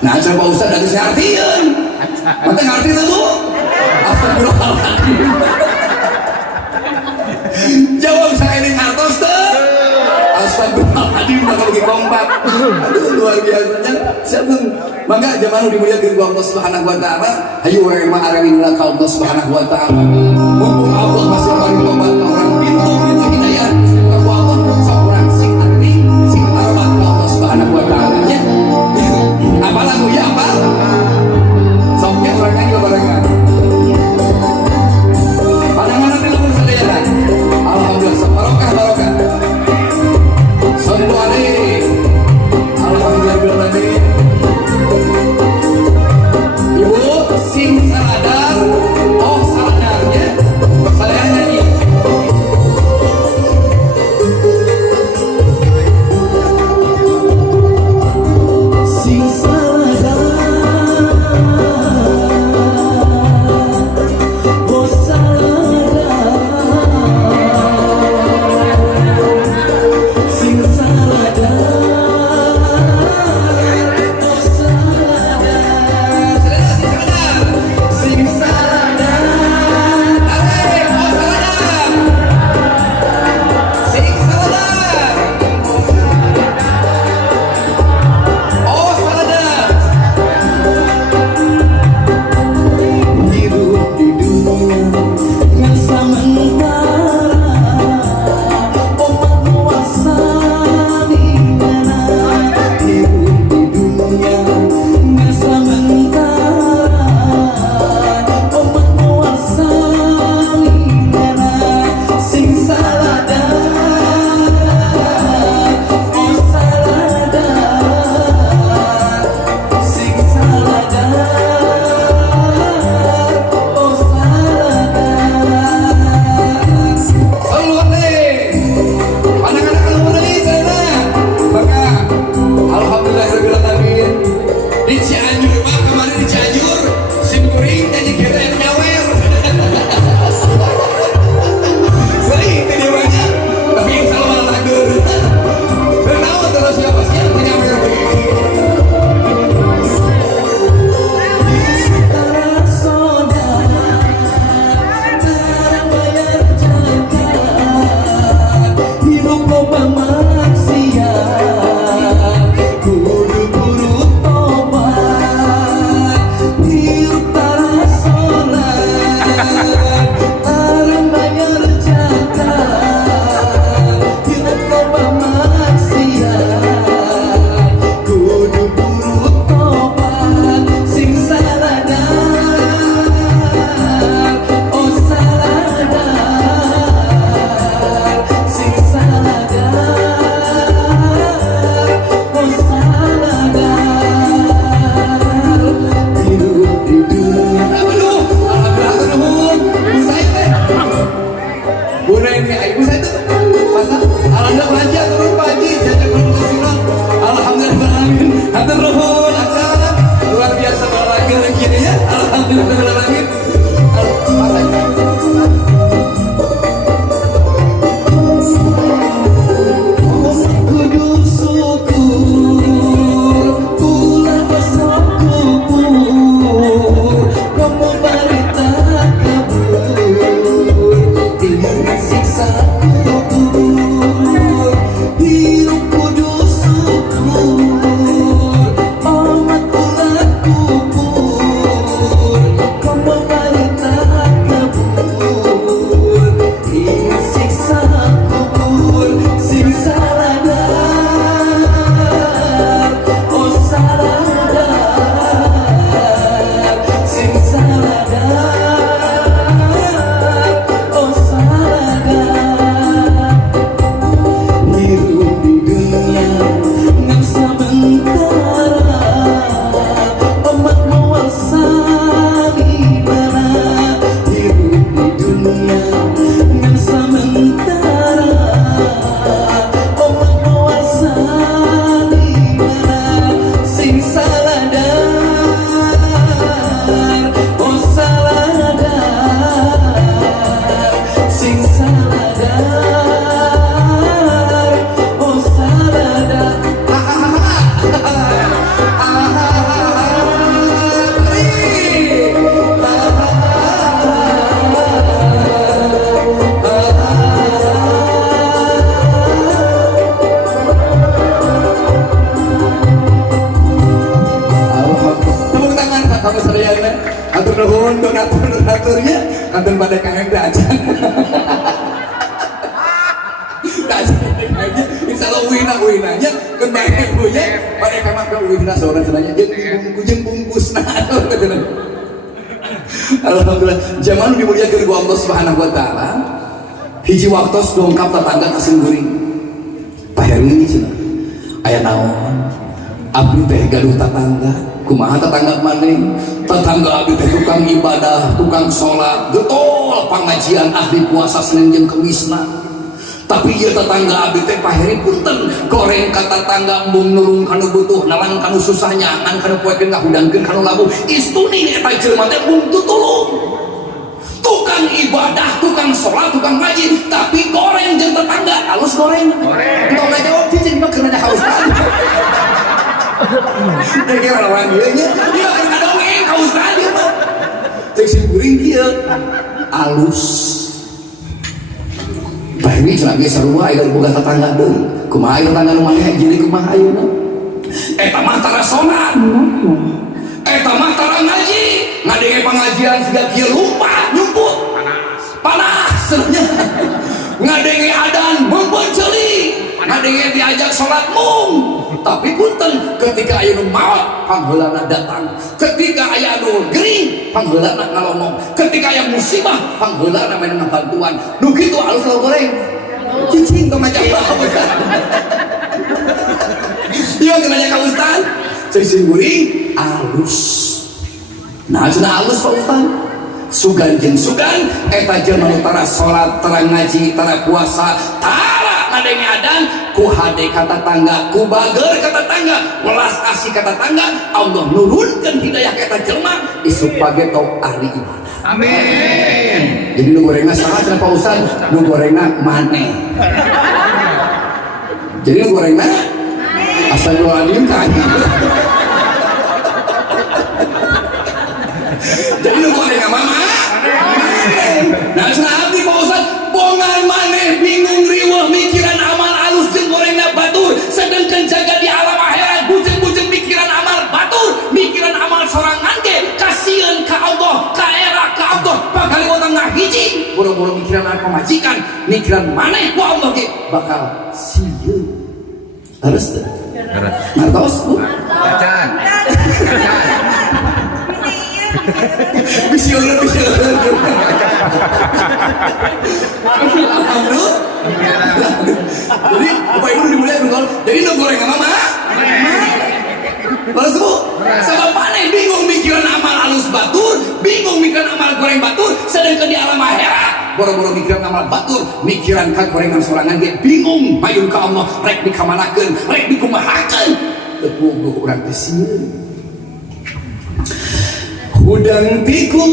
Nah coba Pak Ustaz geus ngartieun. Mate ngarti dulu. Astagfirullahaladzim. Jawab saya ini ngartos teh. Astagfirullahaladzim bakal lagi kompak. Aduh luar biasanya. Sabun. Maka jamaah dimuliakeun ku Allah Subhanahu wa taala. Hayu wa ma arawinna ka Allah Subhanahu wa taala. Mumpung Allah masih bari tobat ka orang pintu hidayah ka Allah sakurang sing arti sing tarobat ka Allah Subhanahu wa taala nya. Apa lagu ya apa? Soknya orang nyanyi barengan. Pandangan nanti luhur sadayana. Alhamdulillah barokah. Sallu alaihi. Alhamdulillah. Ibu sing sadar, oh sadar. Anda belanja turun pagi jajan konsultan. Alhamdulillah, hatur nuhun akang. Luar biasa olahraga kini ya. Alhamdulillah. Donaturnya kantor pada KM aja. Insya Allah wina-winanya kembali punya mereka maka wina seorang senanya jadi bungkus nah. Alhamdulillah zaman dimuliakan ku Allah Subhanahu wa taala. Hiji waktu dongkap tetangga kasih guring. Payah ini cenah. Aya naon? Abdi teh gaduh tetangga. Kumaha tetangga maning? Tetangga abdi teh tukang ibadah, tukang sholat, getol pangajian ahli puasa Senin jeung Kemisna. Tapi ieu tetangga abdi teh paheri punten goreng ka tetangga embung nurung kanu butuh, nalang kanu susah nyangan kanu poekeun ngahudangkeun kanu labuh. Istuni eta jelema teh embung tutulung. Tukang ibadah, tukang sholat, tukang ngaji, tapi goreng jeung tetangga, halus goreng. Tong ngajawab cicing mah keur nanya haus tadi. Dia orang dia dia kan dongeng haus tadi mah. Cek sim guring dia halus. Bae cenah ge sarua aya boga tetangga deui. Kumaha aya tetangga nu maneh jadi kumaha ayeuna? Eta mah tara sonan. Eta mah tara ngaji. Ngadenge pengajian siga kieu lupa nyumput. Panas sebenarnya. Ngadenge adan mempenceli. Ngadenge diajak salat mung. Tapi punten ketika aya nu maot pangheulana datang, ketika aya nu gering pangheulana ngalomong, ketika aya musibah pangheulana menang bantuan. Nu kitu alus goreng cicing tong ngajak bae. Ieu nanya ka Ustaz cicing guring alus. Nah cenah alus Pak Ustaz. Sugan jeung sugan eta jelema nu tara salat, tara ngaji, tara puasa, tara ngadenge adan ku hade ka tetangga, ku bager ka tetangga, welas asih ka tetangga, Allah nurunkeun hidayah ka eta jelema disupage tong ahli ibadah. Amin. Jadi nu gorengna saha cenah Pak Ustaz? Nu gorengna maneh. Jadi nu gorengna asal nu alim kan. Jadi lu goreng mama. Nah cenah abdi Pak Ustaz bongan maneh bingung riweuh mikiran amal alus jeung gorengna batur sedengkeun jaga di alam akhirat bujeng-bujeng mikiran amal batur mikiran amal sorangan ge kasieun ka Allah ka era ka Allah pakaliwatan ngahiji boro-boro mikiran amal pamajikan mikiran maneh ku Allah ge bakal sieun. Harus teh. Ngartos Bu? Acan. Bisa. Alhamdulillah. Jadi Bapak Ibu dimuliakan. Jadi nu goreng mama. Balas Bu. Sabab maneh bingung mikiran amal alus batur, bingung mikiran amal goreng batur, sedangkan di alam akhirat boro-boro mikiran amal batur, mikiran ka gorengan sorangan ge bingung mayun ka Allah rek dikamanakeun, rek dikumahakeun. Teu puguh urang teh sieun. Hudang tikubur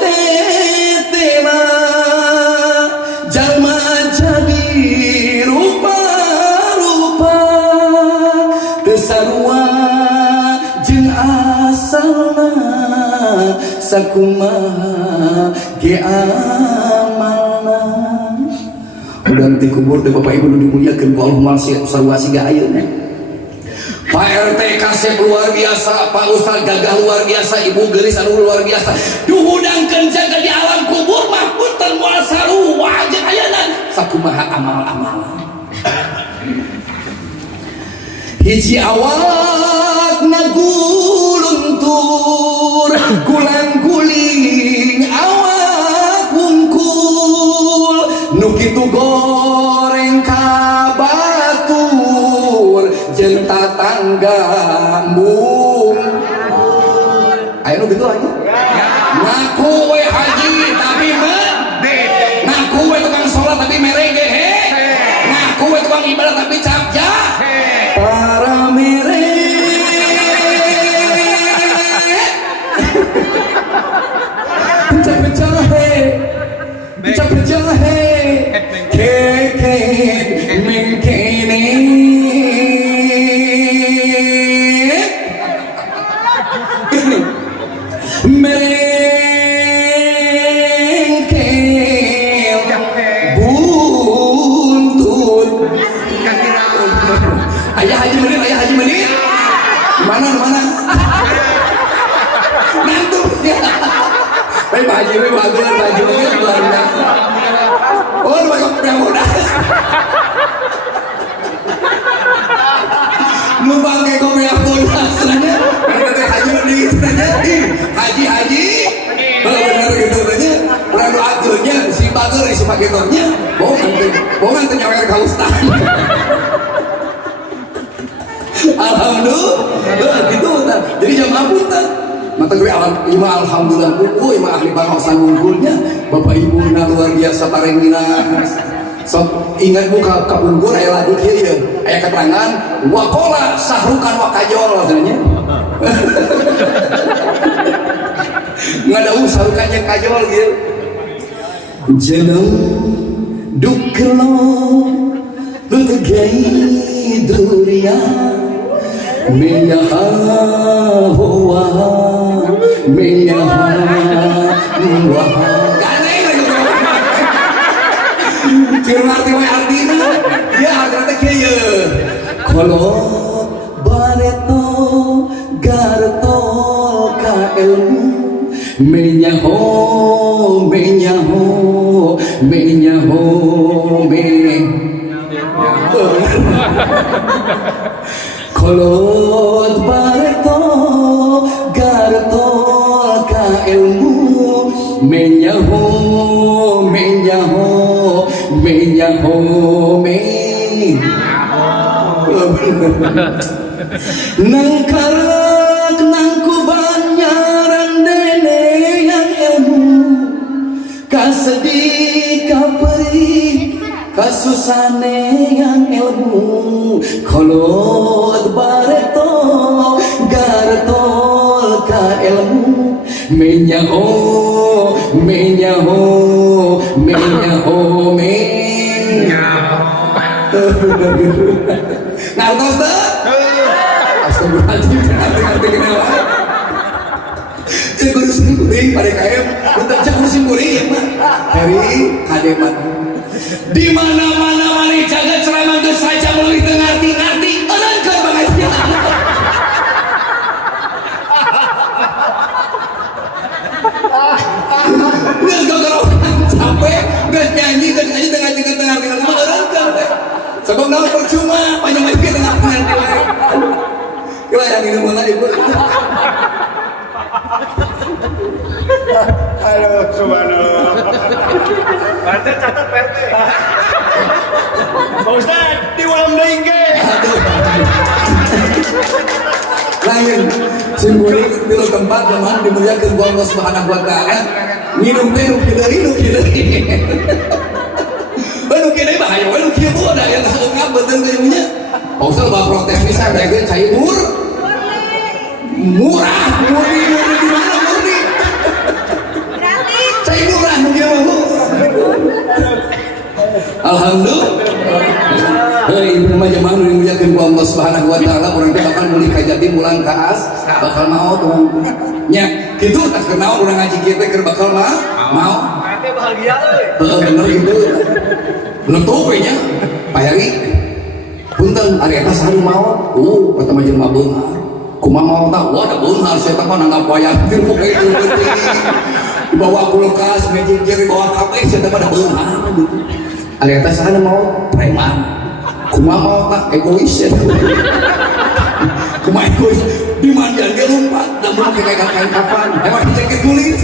tetena jalma jadi rupa-rupa teu sarua jeung asalna sakumaha ge amalna. Hudang tikubur teh Bapak Ibu nu dimuliakeun ku Allah sarua siga ayeuna. Pak RT Kasep luar biasa, Pak Ustaz Gagah luar biasa, Ibu Gelis anu luar biasa. Duhudangkeun jaga di alam kubur mah punten moal sarua jeung ayeuna sakumaha amal-amal. Hiji awakna guluntur, gulang-guling awak wungkul, nu kitu goreng ka batur jeung tatangga embung. Ayo gitu aja. Ngaku we haji tapi ngaku we tukang sholat tapi merege he. Ngaku we tukang ibadah tapi capja. Para merege. Pecah-pecah he. Pecah-pecah he. Keke mengkene. Merengkel buntut. Ayah Haji Menir mana nantu ya. Baik Pak Haji bagus luar biasa. Oh banyak yang bodas lu pakai kopi yang bodas sebenarnya Haji Menir Haji benar gitu aja orang doakeunnya si bager si paketornya bohongan teh nyawer ka ustaz. Alhamdulillah gitu tah. Jadi jamaah punten mata gue alhamdulillah buku imah ahli bahasan unggulnya Bapak Ibu na luar biasa parengina. Sok ingat buka ka unggul aya lagu kieu ya. Aya keterangan waqala sahrukan wa kajol katanya. Ngadau sahrukan jeung kajol gitu. Jeneng duklo lutegai dunia menyaha hoa menyaha wa ganeng keur arti we artina ya artina kieu kolot bareto gartol ka ilmu menyaho kolot bareto gartol ka ilmu menyaho nang karak nang kuban nyaran dene yang ilmu kasedih kaperi kasusane yang ilmu kolot bareto gartol ka ilmu menyaho ngartos teh astagfirullahaladzim ngerti kenapa cek urusin kuring pada KM untuk cek urusin kuring mah dari kademat di mana-mana mari jaga ceramah geus saja meuli teu ngarti eureunkeun bangajian geus gogorokan capek geus nyanyi tengah ngarti mah eureunkeun teh sebab naon percuma panjang lagi tengah ngarti wae kira yang ini mana ibu Aduh, subhanallah. Pak catat Pak RT. Pak Ustaz, di ulang deui ge. Lain, simbolik di tempat teman dimuliakeun ku Allah Subhanahu wa taala. Nginum teh nu kieu. Baru kira bahaya, baru kira bu ada yang seungap betul kayaknya. Pausal bawa protes bisa, kayak saya murah, murni di mana murni? Saya murah, mungkin mau. Alhamdulillah. Hei, ibu mah jemaah nu dimuliakeun ku Allah Subhanahu wa taala, urang teh bakal meuli ka Jatim ulang ka As, bakal mau tuh. Nya, kitu tas kenal urang ngaji kieu teh keur bakal mau. Nanti bahagia euy. Bener gitu. Nutup we nya. Payari. Punten ari eta saha mau? Kata mah jeung beunghar. Kumaha mau tah? Wah, da beunghar saya teh mah nanggap wayang tir pokoke itu penting. Dibawa kulkas, meja kiri bawa kabeh saya teh mah da beunghar gitu. Ari eta saha mau? Preman. Kumaha mau tah? Egois ya. Kumaha egois? Dimandian ge lompat, da mau kayak kain kafan. Emang jaket kulit.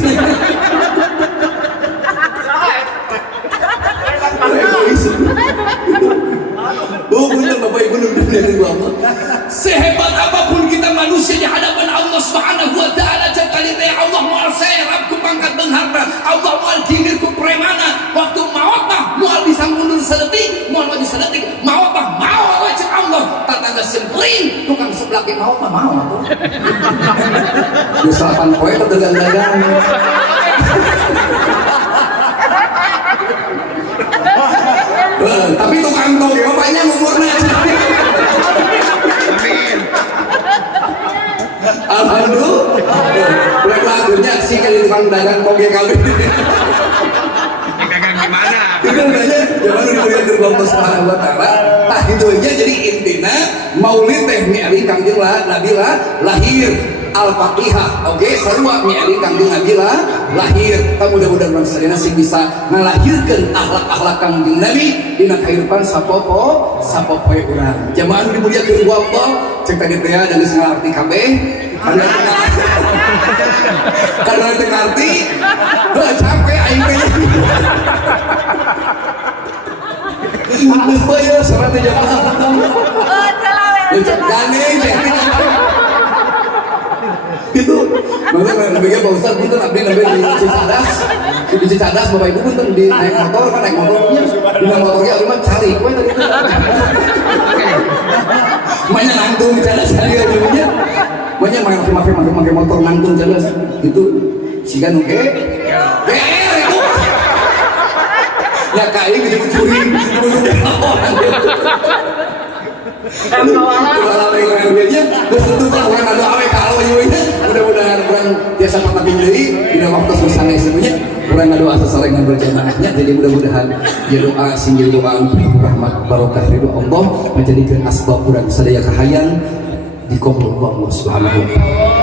Bener Bapak Ibu sehebat apapun kita manusia di hadapan Allah Subhanahu wa taala, cakali teh Allah moal serap ku pangkat beungharna, Allah moal gigir ku premana, waktu maot mah moal bisa mundur saeutik, moal maju saeutik, maot mah maot we cek Allah, tatangga sempring tukang seblak ge maot mah maot atuh. Geus 8 poe teh dagang-dagang. Tapi tukang toge bapaknya umurnya. Amin. Alhamdulillah. Udah lagunya sih kali tukang dagang toge kali. Dagang gimana? Itu nanya, jangan diberikan berbangsa Subhanahu wa taala. Tah itu aja jadi intinya maulid teh mi'ari Kangjeng Nabilah lahir. Al-Fatihah, oke, sarua mi'ari Kangjeng Nabilah lahir. Mudah-mudahan bangsa sadayana sing bisa ngalahirkeun akhlak-akhlak Kangjeng Nabi dina kahirupan sapopoe urang. Jamaah nu dimuliakeun ku Allah, cek tadi teh da geus ngarti kabeh. Karena teu ngarti, capek aing teh. Geus bayar sarat jamaah. Gane gitu. Makanya lebihnya Pak Ustadz punten abdi nembe di Cicadas Bapak Ibu punten di naik motor kan naik motornya di motornya abdi mah cari kowe tadi itu. Mainnya nangtung Cicadas kali ya dulunya. Mainnya make motor nangtung Cicadas gitu. Siga nu ge. Itu. Ya kae gitu curi. Mudah-mudahan kurang biasa patakin diri tidak waktu susah semuanya kurang doa sesarengan berjamaahnya. Jadi mudah-mudahan ya doa singgil doa rahmat barokah ridho Allah menjadikan asbab kurang sadaya kahayang dikabul Allah Subhanahu wa taala.